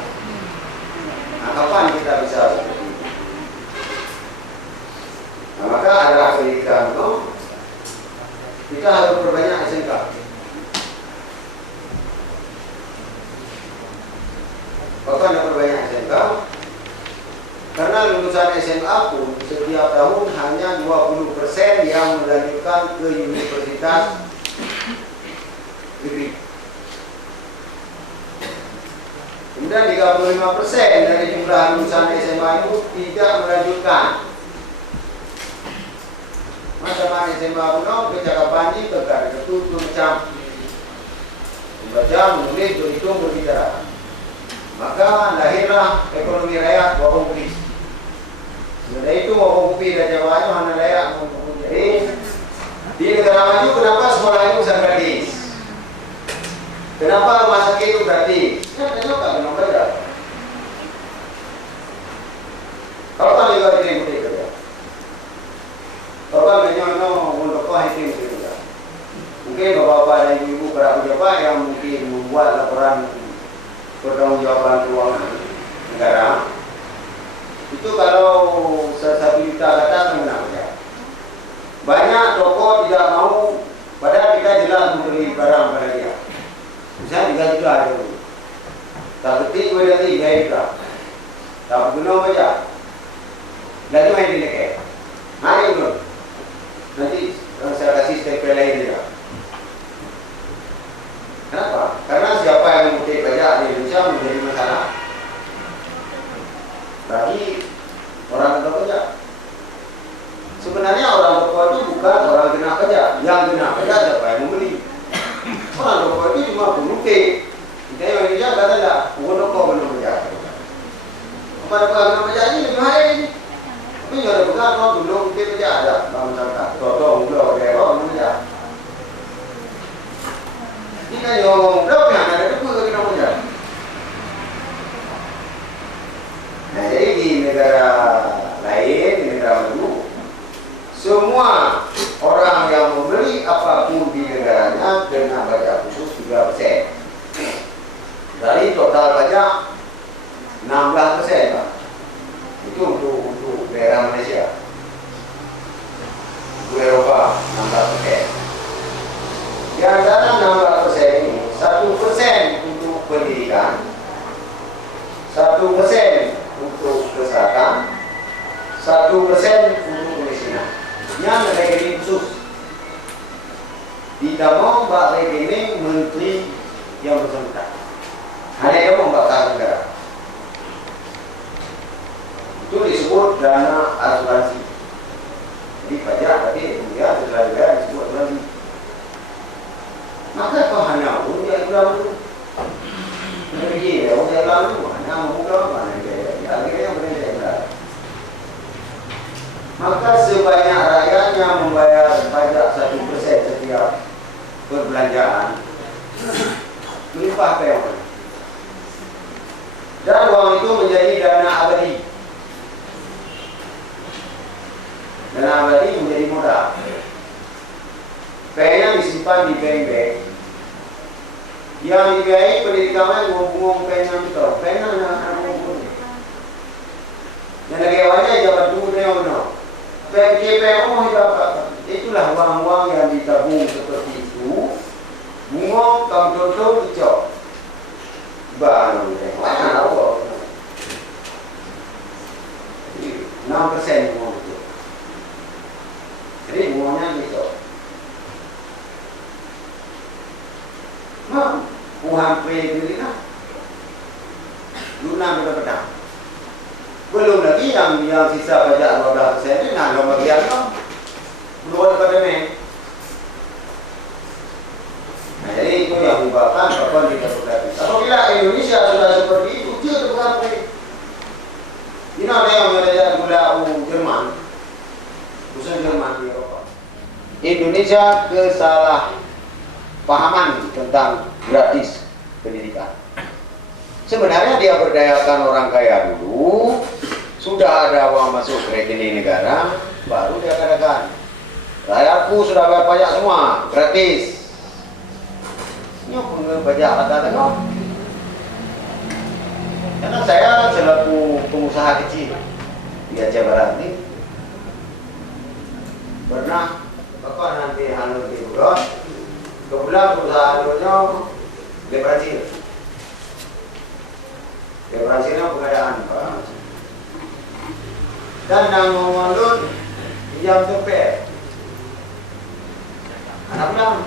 Nah, kapan kita bisa seperti itu? Nah, maka adalah pendidikan kita harus perbanyak SMK. Bahkan yang perbanyak SMK, karena lulusan SMA pun setiap tahun hanya 20% yang melanjutkan ke universitas negeri. Kemudian 35% dari jumlah lulusan SMA itu tidak melanjutkan. Masa SMA kuno kecakapan ini berkata itu macam membaca, menulis, berhitung, berbicara. Maka lahirlah ekonomi rakyat wabung kuis. Setelah itu wabung kuis dan Jawa hanya layak wabung. Jadi di negara maju kenapa sekolah itu bisa gratis? Kenapa rumah sakit itu gratis? Ya tengok tak memang beda. Kapan juga diterima kerja? Bapak menyono untuk itu juga. Mungkin bapak-bapak dan ibu para pejabat yang mungkin membuat laporan pertanggungjawaban keuangan negara itu kalau 1 juta kata mengenai saja. Banyak toko tidak mau, padahal kita jelas memberi barang pada dia. Misalnya 3 juta ada. Tak ketik boleh nanti gaya kita. Tak guna saja. Lalu main di dekat. Hari ini nanti saya kasih step lain juga. Kenapa? Karena siapa yang mengutip pajak di Indonesia menjadi masalah bagi orang kena pajak. Sebenarnya orang toko itu bukan orang kena pajak. Yang kena pajak siapa yang membeli. Orang toko itu cuma pengutip. Kita yang Indonesia kata tak, bukan toko kena pajak. Apa kena pajak ini lebih mahal ini. Tapi ada bukan kalau dulu mungkin pajak ada. Bangsa totong dulu ada orang pajak. Jika yang berapa yang ada itu pun kita punya. Nah, jadi di negara lain, di negara maju, semua orang yang membeli apapun di negaranya kena pajak khusus 3%. Dari total pajak 16%, Pak. Itu untuk daerah Malaysia. Untuk Eropa 16%. Di antara 16% ini 1% untuk pendidikan, 1% untuk kesehatan, 1% untuk kemiskinan. Yang rekening khusus. Tidak mau mbak rekening menteri yang bersangkutan. Hanya dia mau membakar negara. Itu disebut dana asuransi. Jadi pajak tapi kemudian setelah negara disebut asuransi. Maka hanya pun dia bilang begini, dia bilang hanya membuka mana dia, akhirnya berbeda. Maka sebanyak rakyat yang membayar pajak 1% setiap perbelanjaan, melimpah ke yang mana? Dan uang itu menjadi dana abadi. Dana abadi menjadi modal. Kayaknya disimpan di bank-bank. Yang dibiayai pendidikannya ngomong kayaknya itu. Kayaknya anak-anak ngomong. Yang negawanya jabat dulu dia mana. PPO dapat. Itulah uang-uang yang ditabung seperti itu. Bunga kamu tutup dicok. Baru deh. Mana tahu? 6% bunga itu. Jadi bunganya dicok. Nah, hampir ini lah. Guna kita pedang. Belum lagi yang sisa pajak 12% ini nah bagian kan belum pada ni. Nah, jadi itu yang menyebabkan apa kita berkata. Apabila Indonesia sudah seperti itu, dia terbuka. Ini ada yang berada gula Jerman, khusus Jerman di Eropa. Indonesia kesalahpahaman tentang gratis pendidikan. Sebenarnya dia berdayakan orang kaya dulu, sudah ada uang masuk ke rekening negara, baru dia katakan, rakyatku sudah bayar pajak semua, gratis. Ini pun pajak kata-kata. Karena saya selaku pengusaha kecil di Aceh Barat ini pernah nanti anu di Buron, kebetulan perusahaan di Brazil. Di Brazilnya pengadaan Pak. Dan yang ngomong jam tempe. Anak bilang,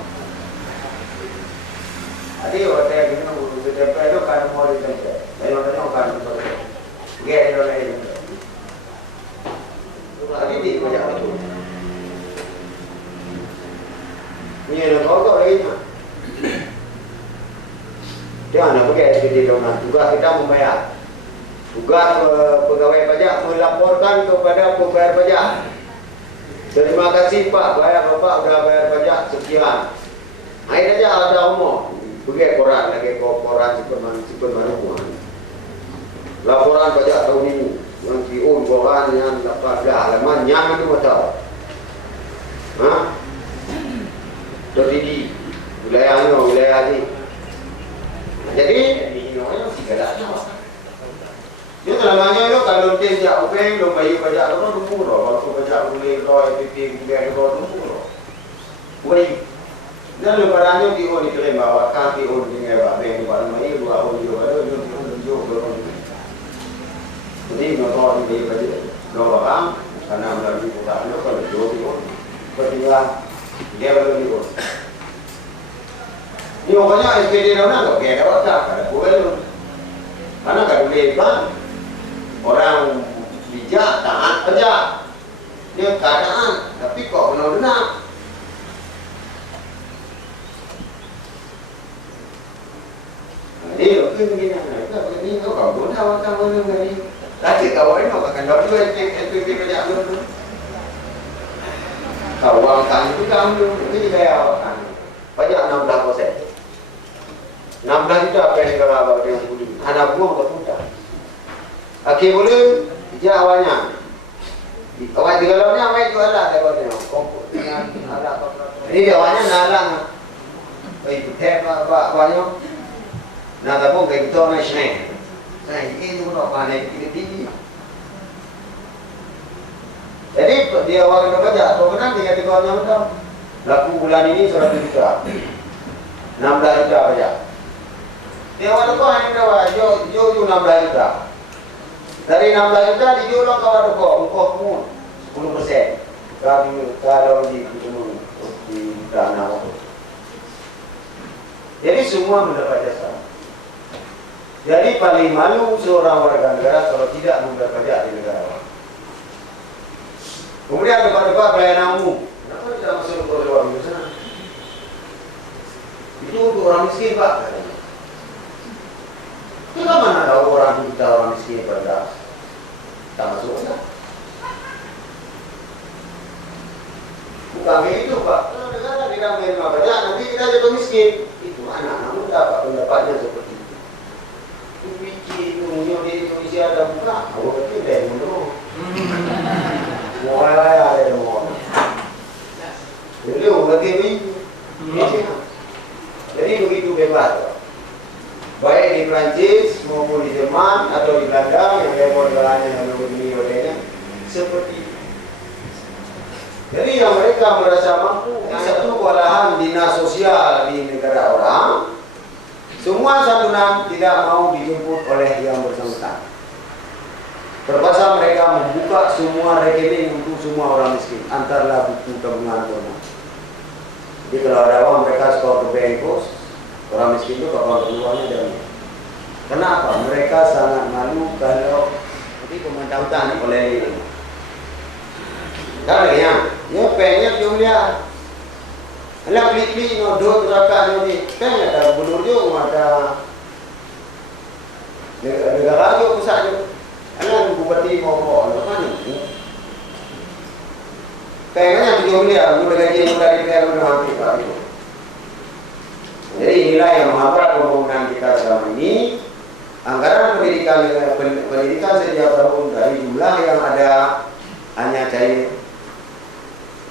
adi hotel gini ngurus tempe itu kan mau di tempe. Lain orangnya kan tempe. Gaya Indonesia. Tadi di banyak itu. Ini ada kau lagi tu. Jangan pakai SPT tahunan. Tugas kita membayar. Tugas pegawai pajak melaporkan kepada pembayar pajak. Terima kasih Pak, Bapak sudah bayar pajak sekian. Air saja ada umur. Pergi koran lagi koran Super Manukuan. Laporan pajak tahun ini yang PO koran yang dapat halaman yang itu tahu. Hah? Terjadi wilayah ini. Jadi ini orang segala macam. Dia namanya itu kalau dia jak upeng, lo bayi pajak lo murah. Kalau pajak boleh kau FPP boleh kau murah. Bayi. Dan lo barangnya dia orang diklaim bawa kaki orang dengan bapak barang mai dua orang juga ada orang. Jadi kalau dia pajak lo barang karena melalui perusahaan lo kalau dia bertinggal dia bertinggal. Ini makanya SPT mana kok kayak apa tak ada boleh. Mana kan boleh kan? Orang bijak taat pajak. Dia keadaan tapi kok benar-benar. Jadi mungkin begini kita begini kau boleh awak kamu ni. Tadi kau ini kau akan dapat dua SPT pajak dulu. Kau uangkan itu kamu ini gaya awak pajak 16%. 16 juta apa yang negara bawa dengan budi. Anak buang ke putar. Akhir boleh, dia awalnya. Awal di galaunya awal jual lah daripada kompor. Jadi awalnya nalang. Baik putih banyak. Nah tapi kayak gitu orang snack. Nah ini tu nak panen tinggi. Jadi dia awal kita baca, tu kan dia tiga orang macam. Laku bulan ini 100 juta. 16 juta baca. Dia awal tu hanya berapa? Jo 16 juta. Dari 16 juta dijual ke awal tu engkau 10%. Kalau di tanah. Jadi semua mendapat jasa. Jadi paling malu seorang warga negara kalau tidak membayar pajak di negara orang. Kemudian tempat-tempat pelayanan umum. Kenapa tidak masuk ke luar di sana? Itu untuk orang miskin Pak. Kita mana tahu orang kita orang miskin pada tak masuk kan? Bukan begitu Pak. Kalau negara tidak menerima pajak, nanti kita jatuh miskin. Itu anak-anak muda Pak pendapatnya seperti itu. Itu pikir itu munyok di Indonesia ada buka. Aku kecil deh mundur. Mulai ada semua. Jadi berarti begitu. Jadi begitu bebas. Baik di Prancis maupun di Jerman atau di Belanda yang level-levelnya yang begini olehnya seperti itu. Jadi yang mereka merasa mampu satu walahan dinas sosial di negara orang, semua santunan tidak mau dijemput oleh yang bersangkutan. Terpaksa mereka membuka semua rekening untuk semua orang miskin, antarlah buku tabungan rumah. Jadi kalau ada uang mereka skor ke Bengkos, Orang miskin itu kapal keluarnya dan kenapa? Mereka sangat malu kalau nanti pemerintah hutan boleh kan ya, ya pengen jumlah anak beli dua gerakan ini pengen ada gubernur juga ada negara juga pusat juga anak bupati mau apa nih pengennya jumlah udah gaji udah DPR udah hampir itu. Jadi inilah yang mengapa pembangunan kita selama ini anggaran pendidikan setiap tahun dari jumlah yang ada hanya cair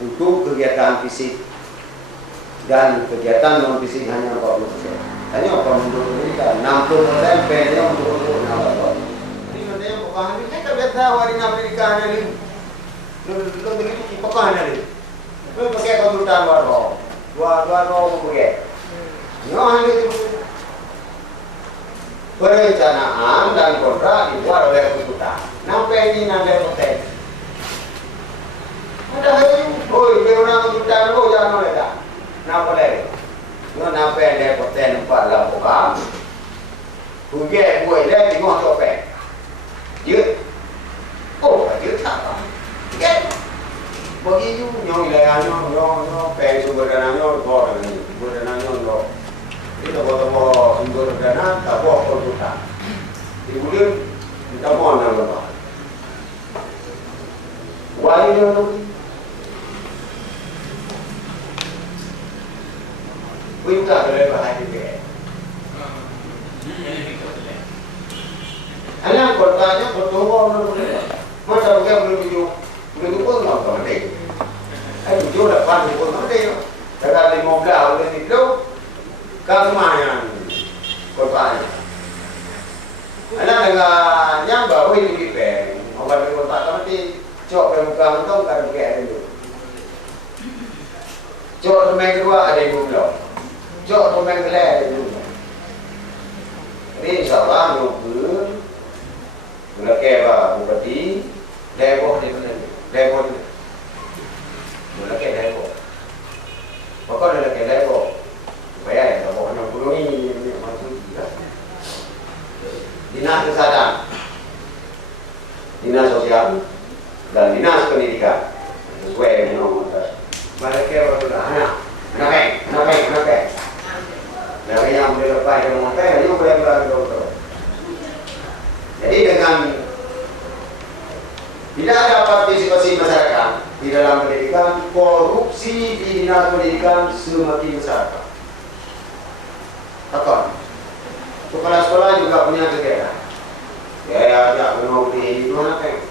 untuk kegiatan fisik dan kegiatan non fisik hanya 40%. Hanya untuk pendidikan 60% pendidikan untuk pendidikan. Jadi nanti bukan ini kita biasa warina pendidikan ini. Lu beli pokoknya ini. Lu pakai komputer baru. Dua pakai. Perencanaan dan kontrak dibuat oleh pemerintah. Nampak ini nampak hotel. Ada hari, dia orang pemerintah lo jangan mereka. Nampak lagi. Nó nampak ada hotel empat laporan. Hujan buat dia tengok copet. Dia, dia tak. Bagi you nyong ilayano nyong pengen sumber dananya bor ini sumber dananya no kita mau sumber dana tak bawa komputer kemudian kita mau nambah why you kita boleh bahas juga anak kotanya betul macam belum pun nggak boleh. Jujur dapat pun boleh. Dekat 15 udah itu, kan lumayan kotanya. Anak dengan yang bawa itu di bank, orang di kota nanti cok pemuka untung kan kayak itu. Cok domain kedua ada yang belum, cok domain ketiga ada yang belum. Jadi insyaallah nunggu, nggak kayak bupati, demo di mana? Demo ni, mula ke demo. Pokok dah ke demo. Supaya yang bawa orang pulau ini masuk juga. Dinas Kesehatan, Dinas Sosial dan Dinas Pendidikan. Sesuai dengan mereka berdoa anak baik. Dari yang boleh lepas dengan mereka, dia boleh berdoa. Jadi dengan tidak ada partisipasi masyarakat di dalam pendidikan, korupsi di dinas pendidikan semakin besar. Takkan kepala sekolah juga punya kegiatan. Ya, mau di mana kan?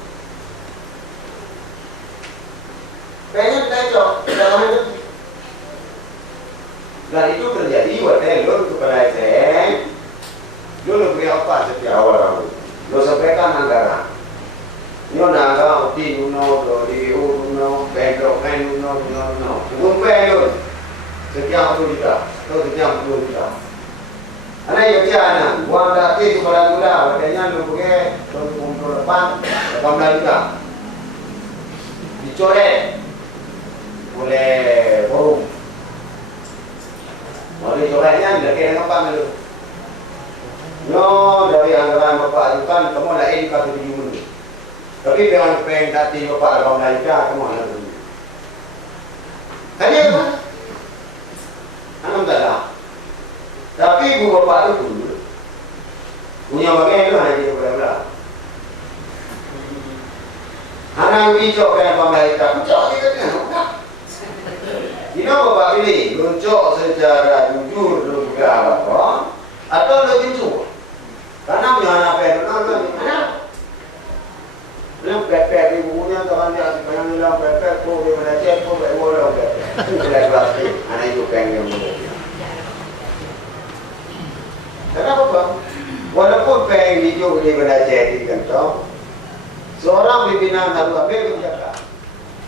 Pengen cocok, jangan itu. Dan itu terjadi waktu lo kepala SN, lo beri apa setiap awal lo sampaikan anggaran. Nyo naga uti nuno di uno pedro nuno un pedro setiap juta atau setiap juta ana yo tiana wanda ti kepala muda wadanya lu pakai untuk depan 18 juta dicoret oleh forum mau dicoretnya enggak kira apa lu nyo dari anggaran bapak itu kan kamu lain kata di tapi dengan pengen tadi bapak abang Malaysia kamu ada dulu. Tadi apa? Alhamdulillah. Tapi ibu bapak itu dulu punya bagian itu hanya dia berapa. Anak hijau pengen abang Malaysia, hijau dia kan enggak. Ini bapak ini luncuk secara jujur juga bapak atau lebih jujur? Karena punya anak pengen anak. Belum pepek ibunya kawan dia sekarang bilang pepek kok dia menacet kok boleh pepek. Tidak pasti anak itu pengen boleh. Kenapa bang? Walaupun pengen hijau dia menacet di kantor, seorang pimpinan harus ambil kebijakan.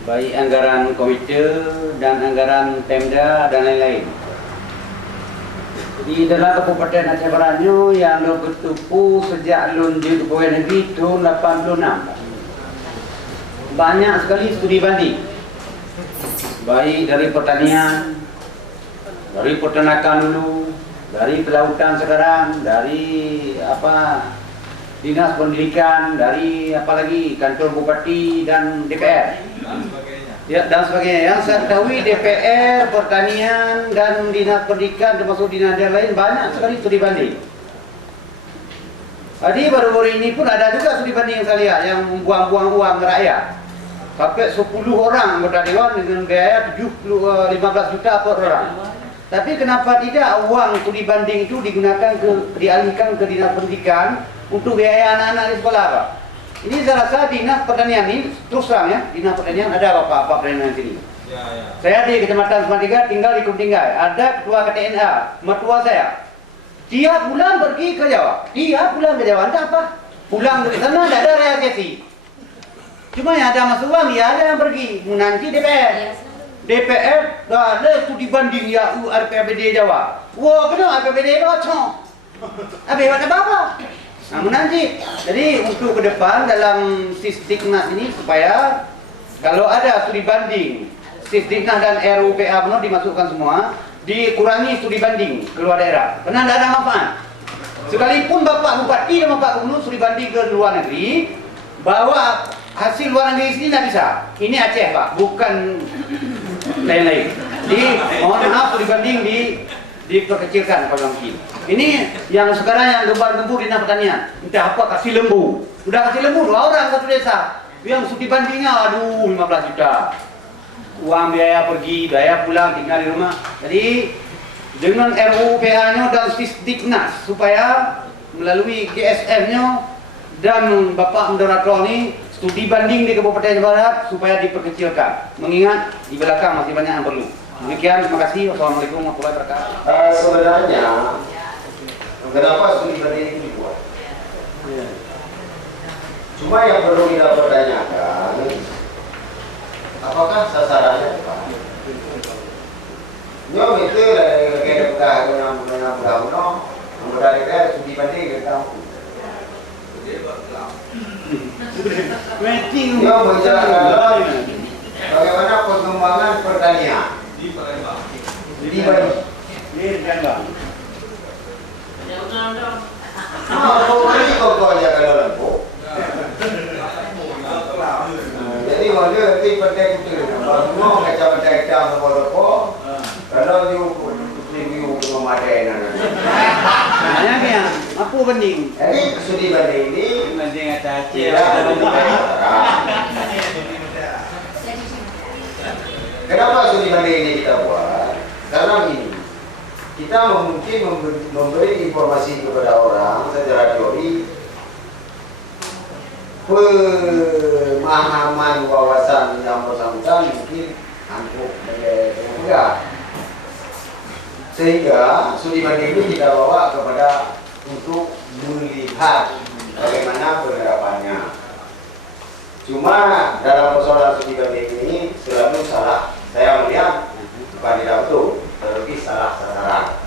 Baik anggaran komite dan anggaran Pemda dan lain-lain. Di dalam Kabupaten Aceh Baranyo yang bertumpu sejak di pegawai negeri tahun 86. Banyak sekali studi banding, baik dari pertanian, dari peternakan dulu, dari pelautan sekarang, dari dinas pendidikan, dari apalagi kantor bupati dan DPR. Ya, dan sebagainya. Yang saya ketahui DPR, pertanian, dan dinas pendidikan termasuk dinas yang lain banyak sekali studi banding. Tadi baru-baru ini pun ada juga studi banding yang saya lihat yang membuang-buang uang ke rakyat. Sampai 10 orang anggota dewan dengan biaya 15 juta per orang. Tapi kenapa tidak uang studi banding itu dialihkan ke dinas pendidikan untuk biaya anak-anak di sekolah, Pak? Ini saya rasa dinas pertanian ini, terus terang ya, dinas pertanian ada Bapak pertanian di sini. Ya. Saya di Kecamatan Semantiga tinggal di Kuntinggai, ada ketua KTNA, mertua saya. Tiap bulan pergi ke Jawa, entah apa. Pulang dari sana tidak ada realisasi. Cuma yang ada masuk uang, ya ada yang pergi. Nanti DPR, dah ada studi banding ya RPBD Jawa. Wah, benar RPBD bocor. Habis apa? Namun nanti, jadi untuk ke depan dalam Sisdiknas ini supaya kalau ada studi banding, Sisdiknas dan RUPA benar dimasukkan semua, dikurangi studi banding keluar daerah, karena tidak ada manfaat. Sekalipun Bapak Bupati dan Bapak Gubernur studi banding ke luar negeri, bawa hasil luar negeri sini tidak bisa. Ini Aceh, Pak, bukan lain-lain. Jadi mohon maaf studi banding diperkecilkan kalau mungkin. Ini yang sekarang yang gembar-gembur dinas pertanian. Entah apa kasih lembu. Udah kasih lembu 2 orang satu desa. Yang studi bandingnya 15 juta. Uang biaya pergi, biaya pulang, tinggal di rumah. Jadi dengan RUPA-nya dan Sisdiknas supaya melalui GSM-nya dan Bapak Moderator ini studi banding di Kabupaten Barat supaya diperkecilkan. Mengingat di belakang masih banyak yang perlu. Demikian, terima kasih. Wassalamualaikum warahmatullahi wabarakatuh. Sebenarnya kenapa studi banding itu dibuat? Cuma yang perlu kita pertanyakan, apakah sasarannya tepat? Nyom itu dari negara yang berada studi banding kita tahu. Nyom menjelaskan bagaimana pengembangan pertanian di Bali. Ini pokoknya kalau lembu. Jadi mana nanti penting itu, mau kacamata hitam nomor apa? Kalau you memadai nana. Nanya apa banding? Jadi studi banding ini Banding atas Kenapa studi banding ini kita buat? Karena begini, kita mungkin memberi informasi kepada orang secara teori, pemahaman wawasan yang bersangkutan mungkin ampuh dengan mudah. Sehingga studi banding ini kita bawa kepada untuk melihat bagaimana penerapannya. Cuma dalam persoalan studi banding ini selalu salah. Saya melihat bukan tidak betul, tetapi salah sasaran.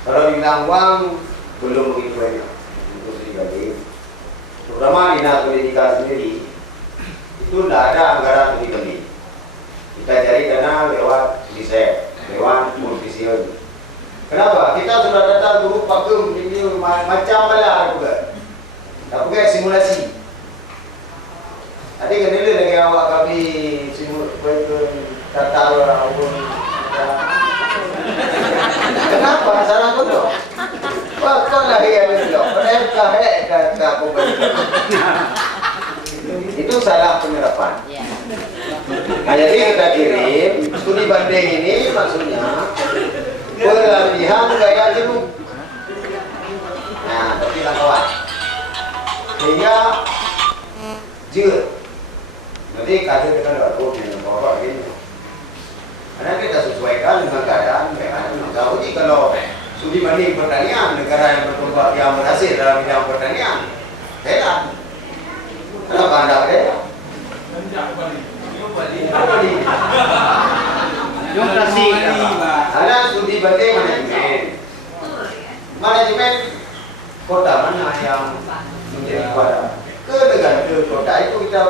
Kalau dibilang uang belum begitu banyak untuk studi banding. Terutama dinas pendidikan sendiri itu tidak ada anggaran studi banding. Kita cari dana lewat riset, lewat multisium. Kenapa? Kita sudah datang guru pakem ini macam mana juga. Tak pakai simulasi. Tadi kan dia lagi awak kami simulasi tata pun. Kenapa? Salah tu dok. Kau lagi yang dok. Mereka kata itu salah penerapan. Jadi kita kirim studi banding ini maksudnya berlebihan gaya jeruk. Nah, tapi kawan. Sehingga jut. Nanti kader kita baru dengan bapak ini. Karena kita sesuaikan dengan keadaan mereka. Jadi kalau studi banding pertanian negara yang berkembang yang berhasil dalam bidang pertanian, heran. Kenapa anda beda? Ada studi banding manajemen kota mana yang menjadi kuasa ke kota itu kita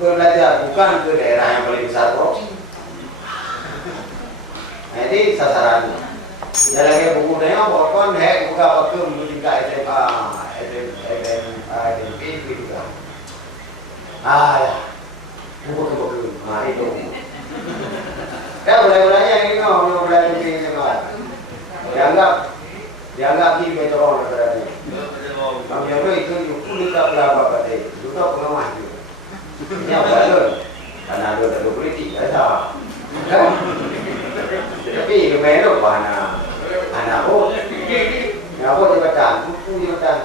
belajar bukan ke daerah yang paling besar kok. Nah, ini sasarannya. Dia lagi buku dia bukan hek buka pakai menjadi SMA, SMP juga. Ya. Buku. Itu. Mulai-mulainya ini mulai begini semua. Dianggap ini metron berarti. Kami itu kulit apa berarti. Juga pengamah itu. Ini apa tu? Karena ada politik ada. Tapi kemana mana? Anak jabatan, buku jabatan.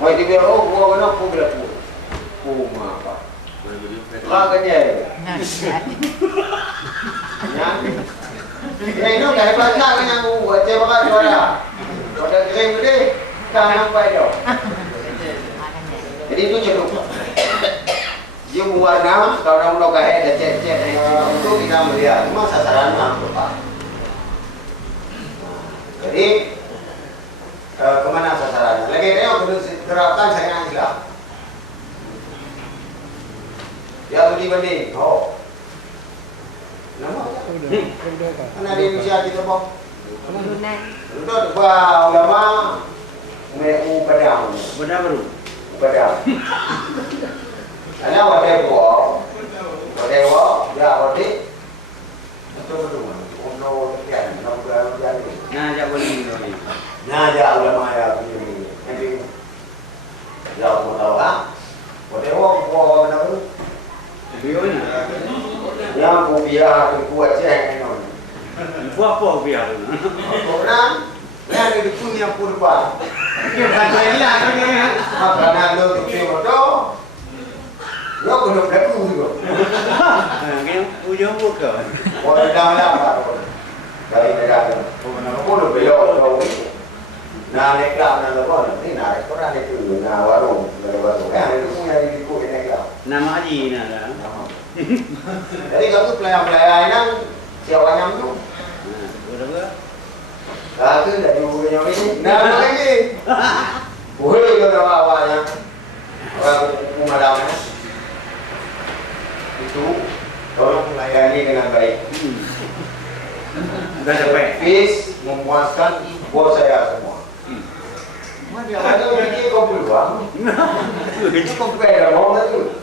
Mau dibilang gua mana pun berlaku. Apa? Makanya. Ini dah pelajak kan yang buat cakap suara. Pada kering gede, tak nampak dah. Jadi itu cukup. Dia warna, kalau orang nak kaya dah cek untuk kita melihat cuma sasaran apa. Jadi kemana sasarannya? Lagi tengok terapkan saya Islam. Ya tu dibanding. Nama? Mana di Indonesia kita bang? Itu dua ulama Padang. Benda baru. Padang. Ana wadewa, ya wadi. Itu betul. Ono kian, nombor jadi. Nah, jak boleh ni. Nah, ya ulama ya begini. Nanti ya mau tahu kan? Wadewa benda baru. Biar ni. Yang biar kuat je ni. Buat apa biar tu? Orang yang ada punya purba. Kita hilang ni. Karena lo itu motor, lo kena berlaku juga. Yang ujung buka. Orang dalam dari negara. Pun lo belok tahu. Nah nekam nak apa? Ni nak restoran itu, nak warung, warung. Kan itu punya di kuih nekam. Nama Haji nak dah. Jadi kalau pelayan-pelayan yang siapa yang tu? Berapa? Kata dari bukunya ini. Nama lagi. Boleh ke awalnya? Orang pemadamnya itu tolong melayani dengan baik. Dah sampai. Fish memuaskan bos saya semua. Mana ada lagi kau peluang? Itu kau pernah mau tu?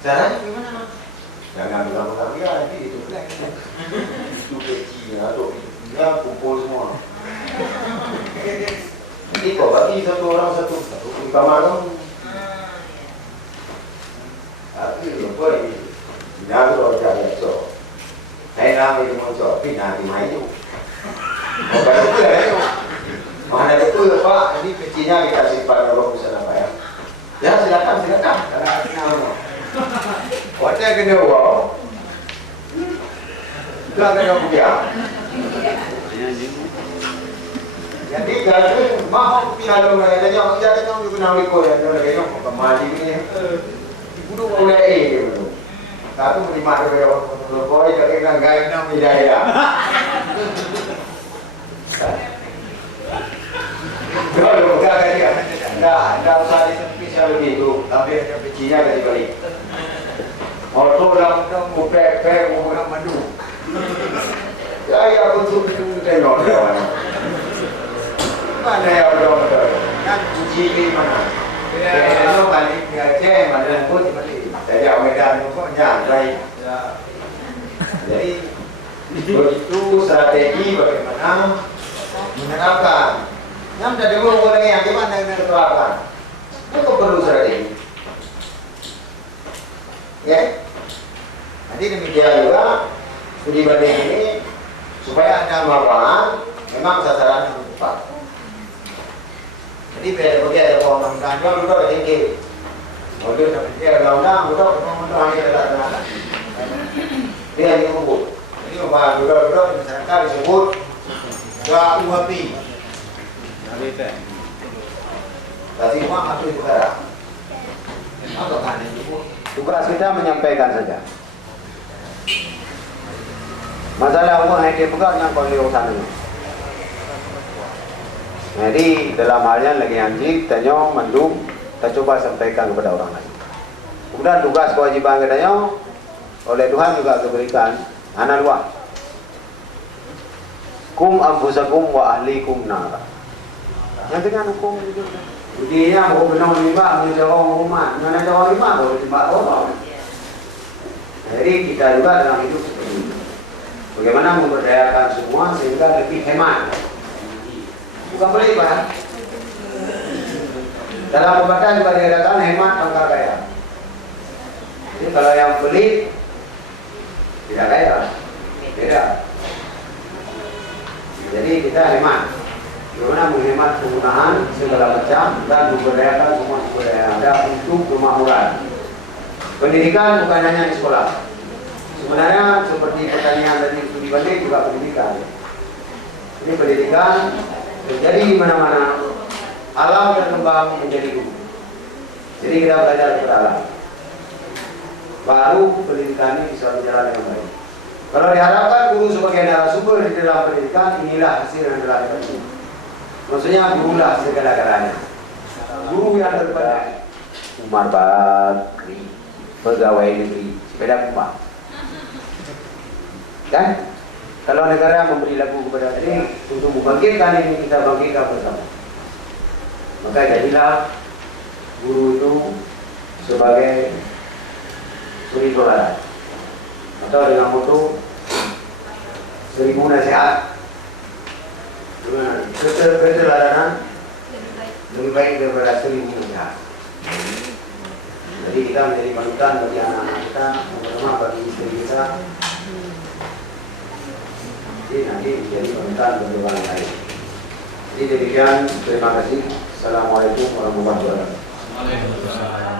Caranya gimana? Jangan bilang ya nanti itu itu kecil atau dia kumpul semua. Jadi kau bagi satu orang satu kamar dong. Tapi lupa ini. Jangan terlalu cari so. Saya nama itu muncul, tapi nanti main itu. Oh baru tu lah itu. Mana itu Pak? Ini kecilnya kita simpan kalau bisa apa ya? Ya silakan. Karena nama. Wajah kena wow. Dah kena buka. Jadi kalau mau piala mereka jangan juga nak ikut ya. Mereka nak kembali ni. Ibu boleh gitu. Tapi lima ada boy dari nanggai nam hidayah. Kalau buka dia, dah usah dispesial begitu. Tapi ada pecinya dari balik. Auto dalam mupek mula madu. Ya aku tu tengok dia. Mana yang betul? Kan uji di mana? Dia balik ke Aceh, mana pun balik. Jadi Medan tu nyampai. Jadi itu strategi bagaimana menerapkan. Yang dah dulu boleh yang gimana menerapkan? Itu perlu strategi. Ya. Nanti demikian juga studi banding ini supaya ada manfaat, memang sasaran yang tepat. Jadi bagi ada undang-undang juga ada tinggi. Kalau dia ada undang, undang ini ada tenaga. Dia yang disebut. Jadi juga masyarakat disebut UHP. Tapi uang apa itu sekarang? Apa kan itu? Tugas kita menyampaikan saja. Masalah uang yang dia pegang yang kau lihat sana. Jadi dalam halnya lagi anjing, tanya, mandung, kita coba sampaikan kepada orang lain. Kemudian tugas kewajiban katanya oleh Tuhan juga diberikan Ana dua. Kum anfusakum wa ahlikum nar. Yang dengan hukum itu. Intinya mau benar lima, menjauh rumah, mana jauh lima, boleh lima orang. Jadi kita juga dalam hidup seperti itu. Bagaimana memberdayakan semua sehingga lebih hemat. Bukan beli Pak. Dalam pembatasan juga diadakan hemat tangkar kaya. Jadi kalau yang beli tidak kaya, beda. Jadi kita hemat. Bagaimana menghemat penggunaan segala macam dan memberdayakan semua sumber daya yang ada untuk kemakmuran. Pendidikan bukan hanya di sekolah. Sebenarnya seperti pertanyaan tadi studi banding juga pendidikan. Ini pendidikan terjadi di mana-mana. Alam berkembang menjadi guru. Jadi kita belajar kepada alam. Baru pendidikan ini bisa berjalan dengan baik. Kalau diharapkan guru sebagai narasumber di dalam pendidikan, inilah hasil yang telah dibentuk. Maksudnya gurulah segala-galanya. Guru yang terbaik. Umar Bakri, pegawai negeri, sepeda kumbang. Kan? Kalau negara memberi lagu kepada ini untuk membangkitkan ini, kita bangkitkan bersama. Maka jadilah guru itu sebagai suri toladan, atau dengan moto 1000 nasihat. Keteladanan lebih baik daripada 1000 nasihat. Jadi kita menjadi panutan bagi anak-anak kita, terutama bagi istri kita. Jadi nanti menjadi panutan bagi orang lain. Jadi demikian, terima kasih. Assalamualaikum warahmatullahi wabarakatuh.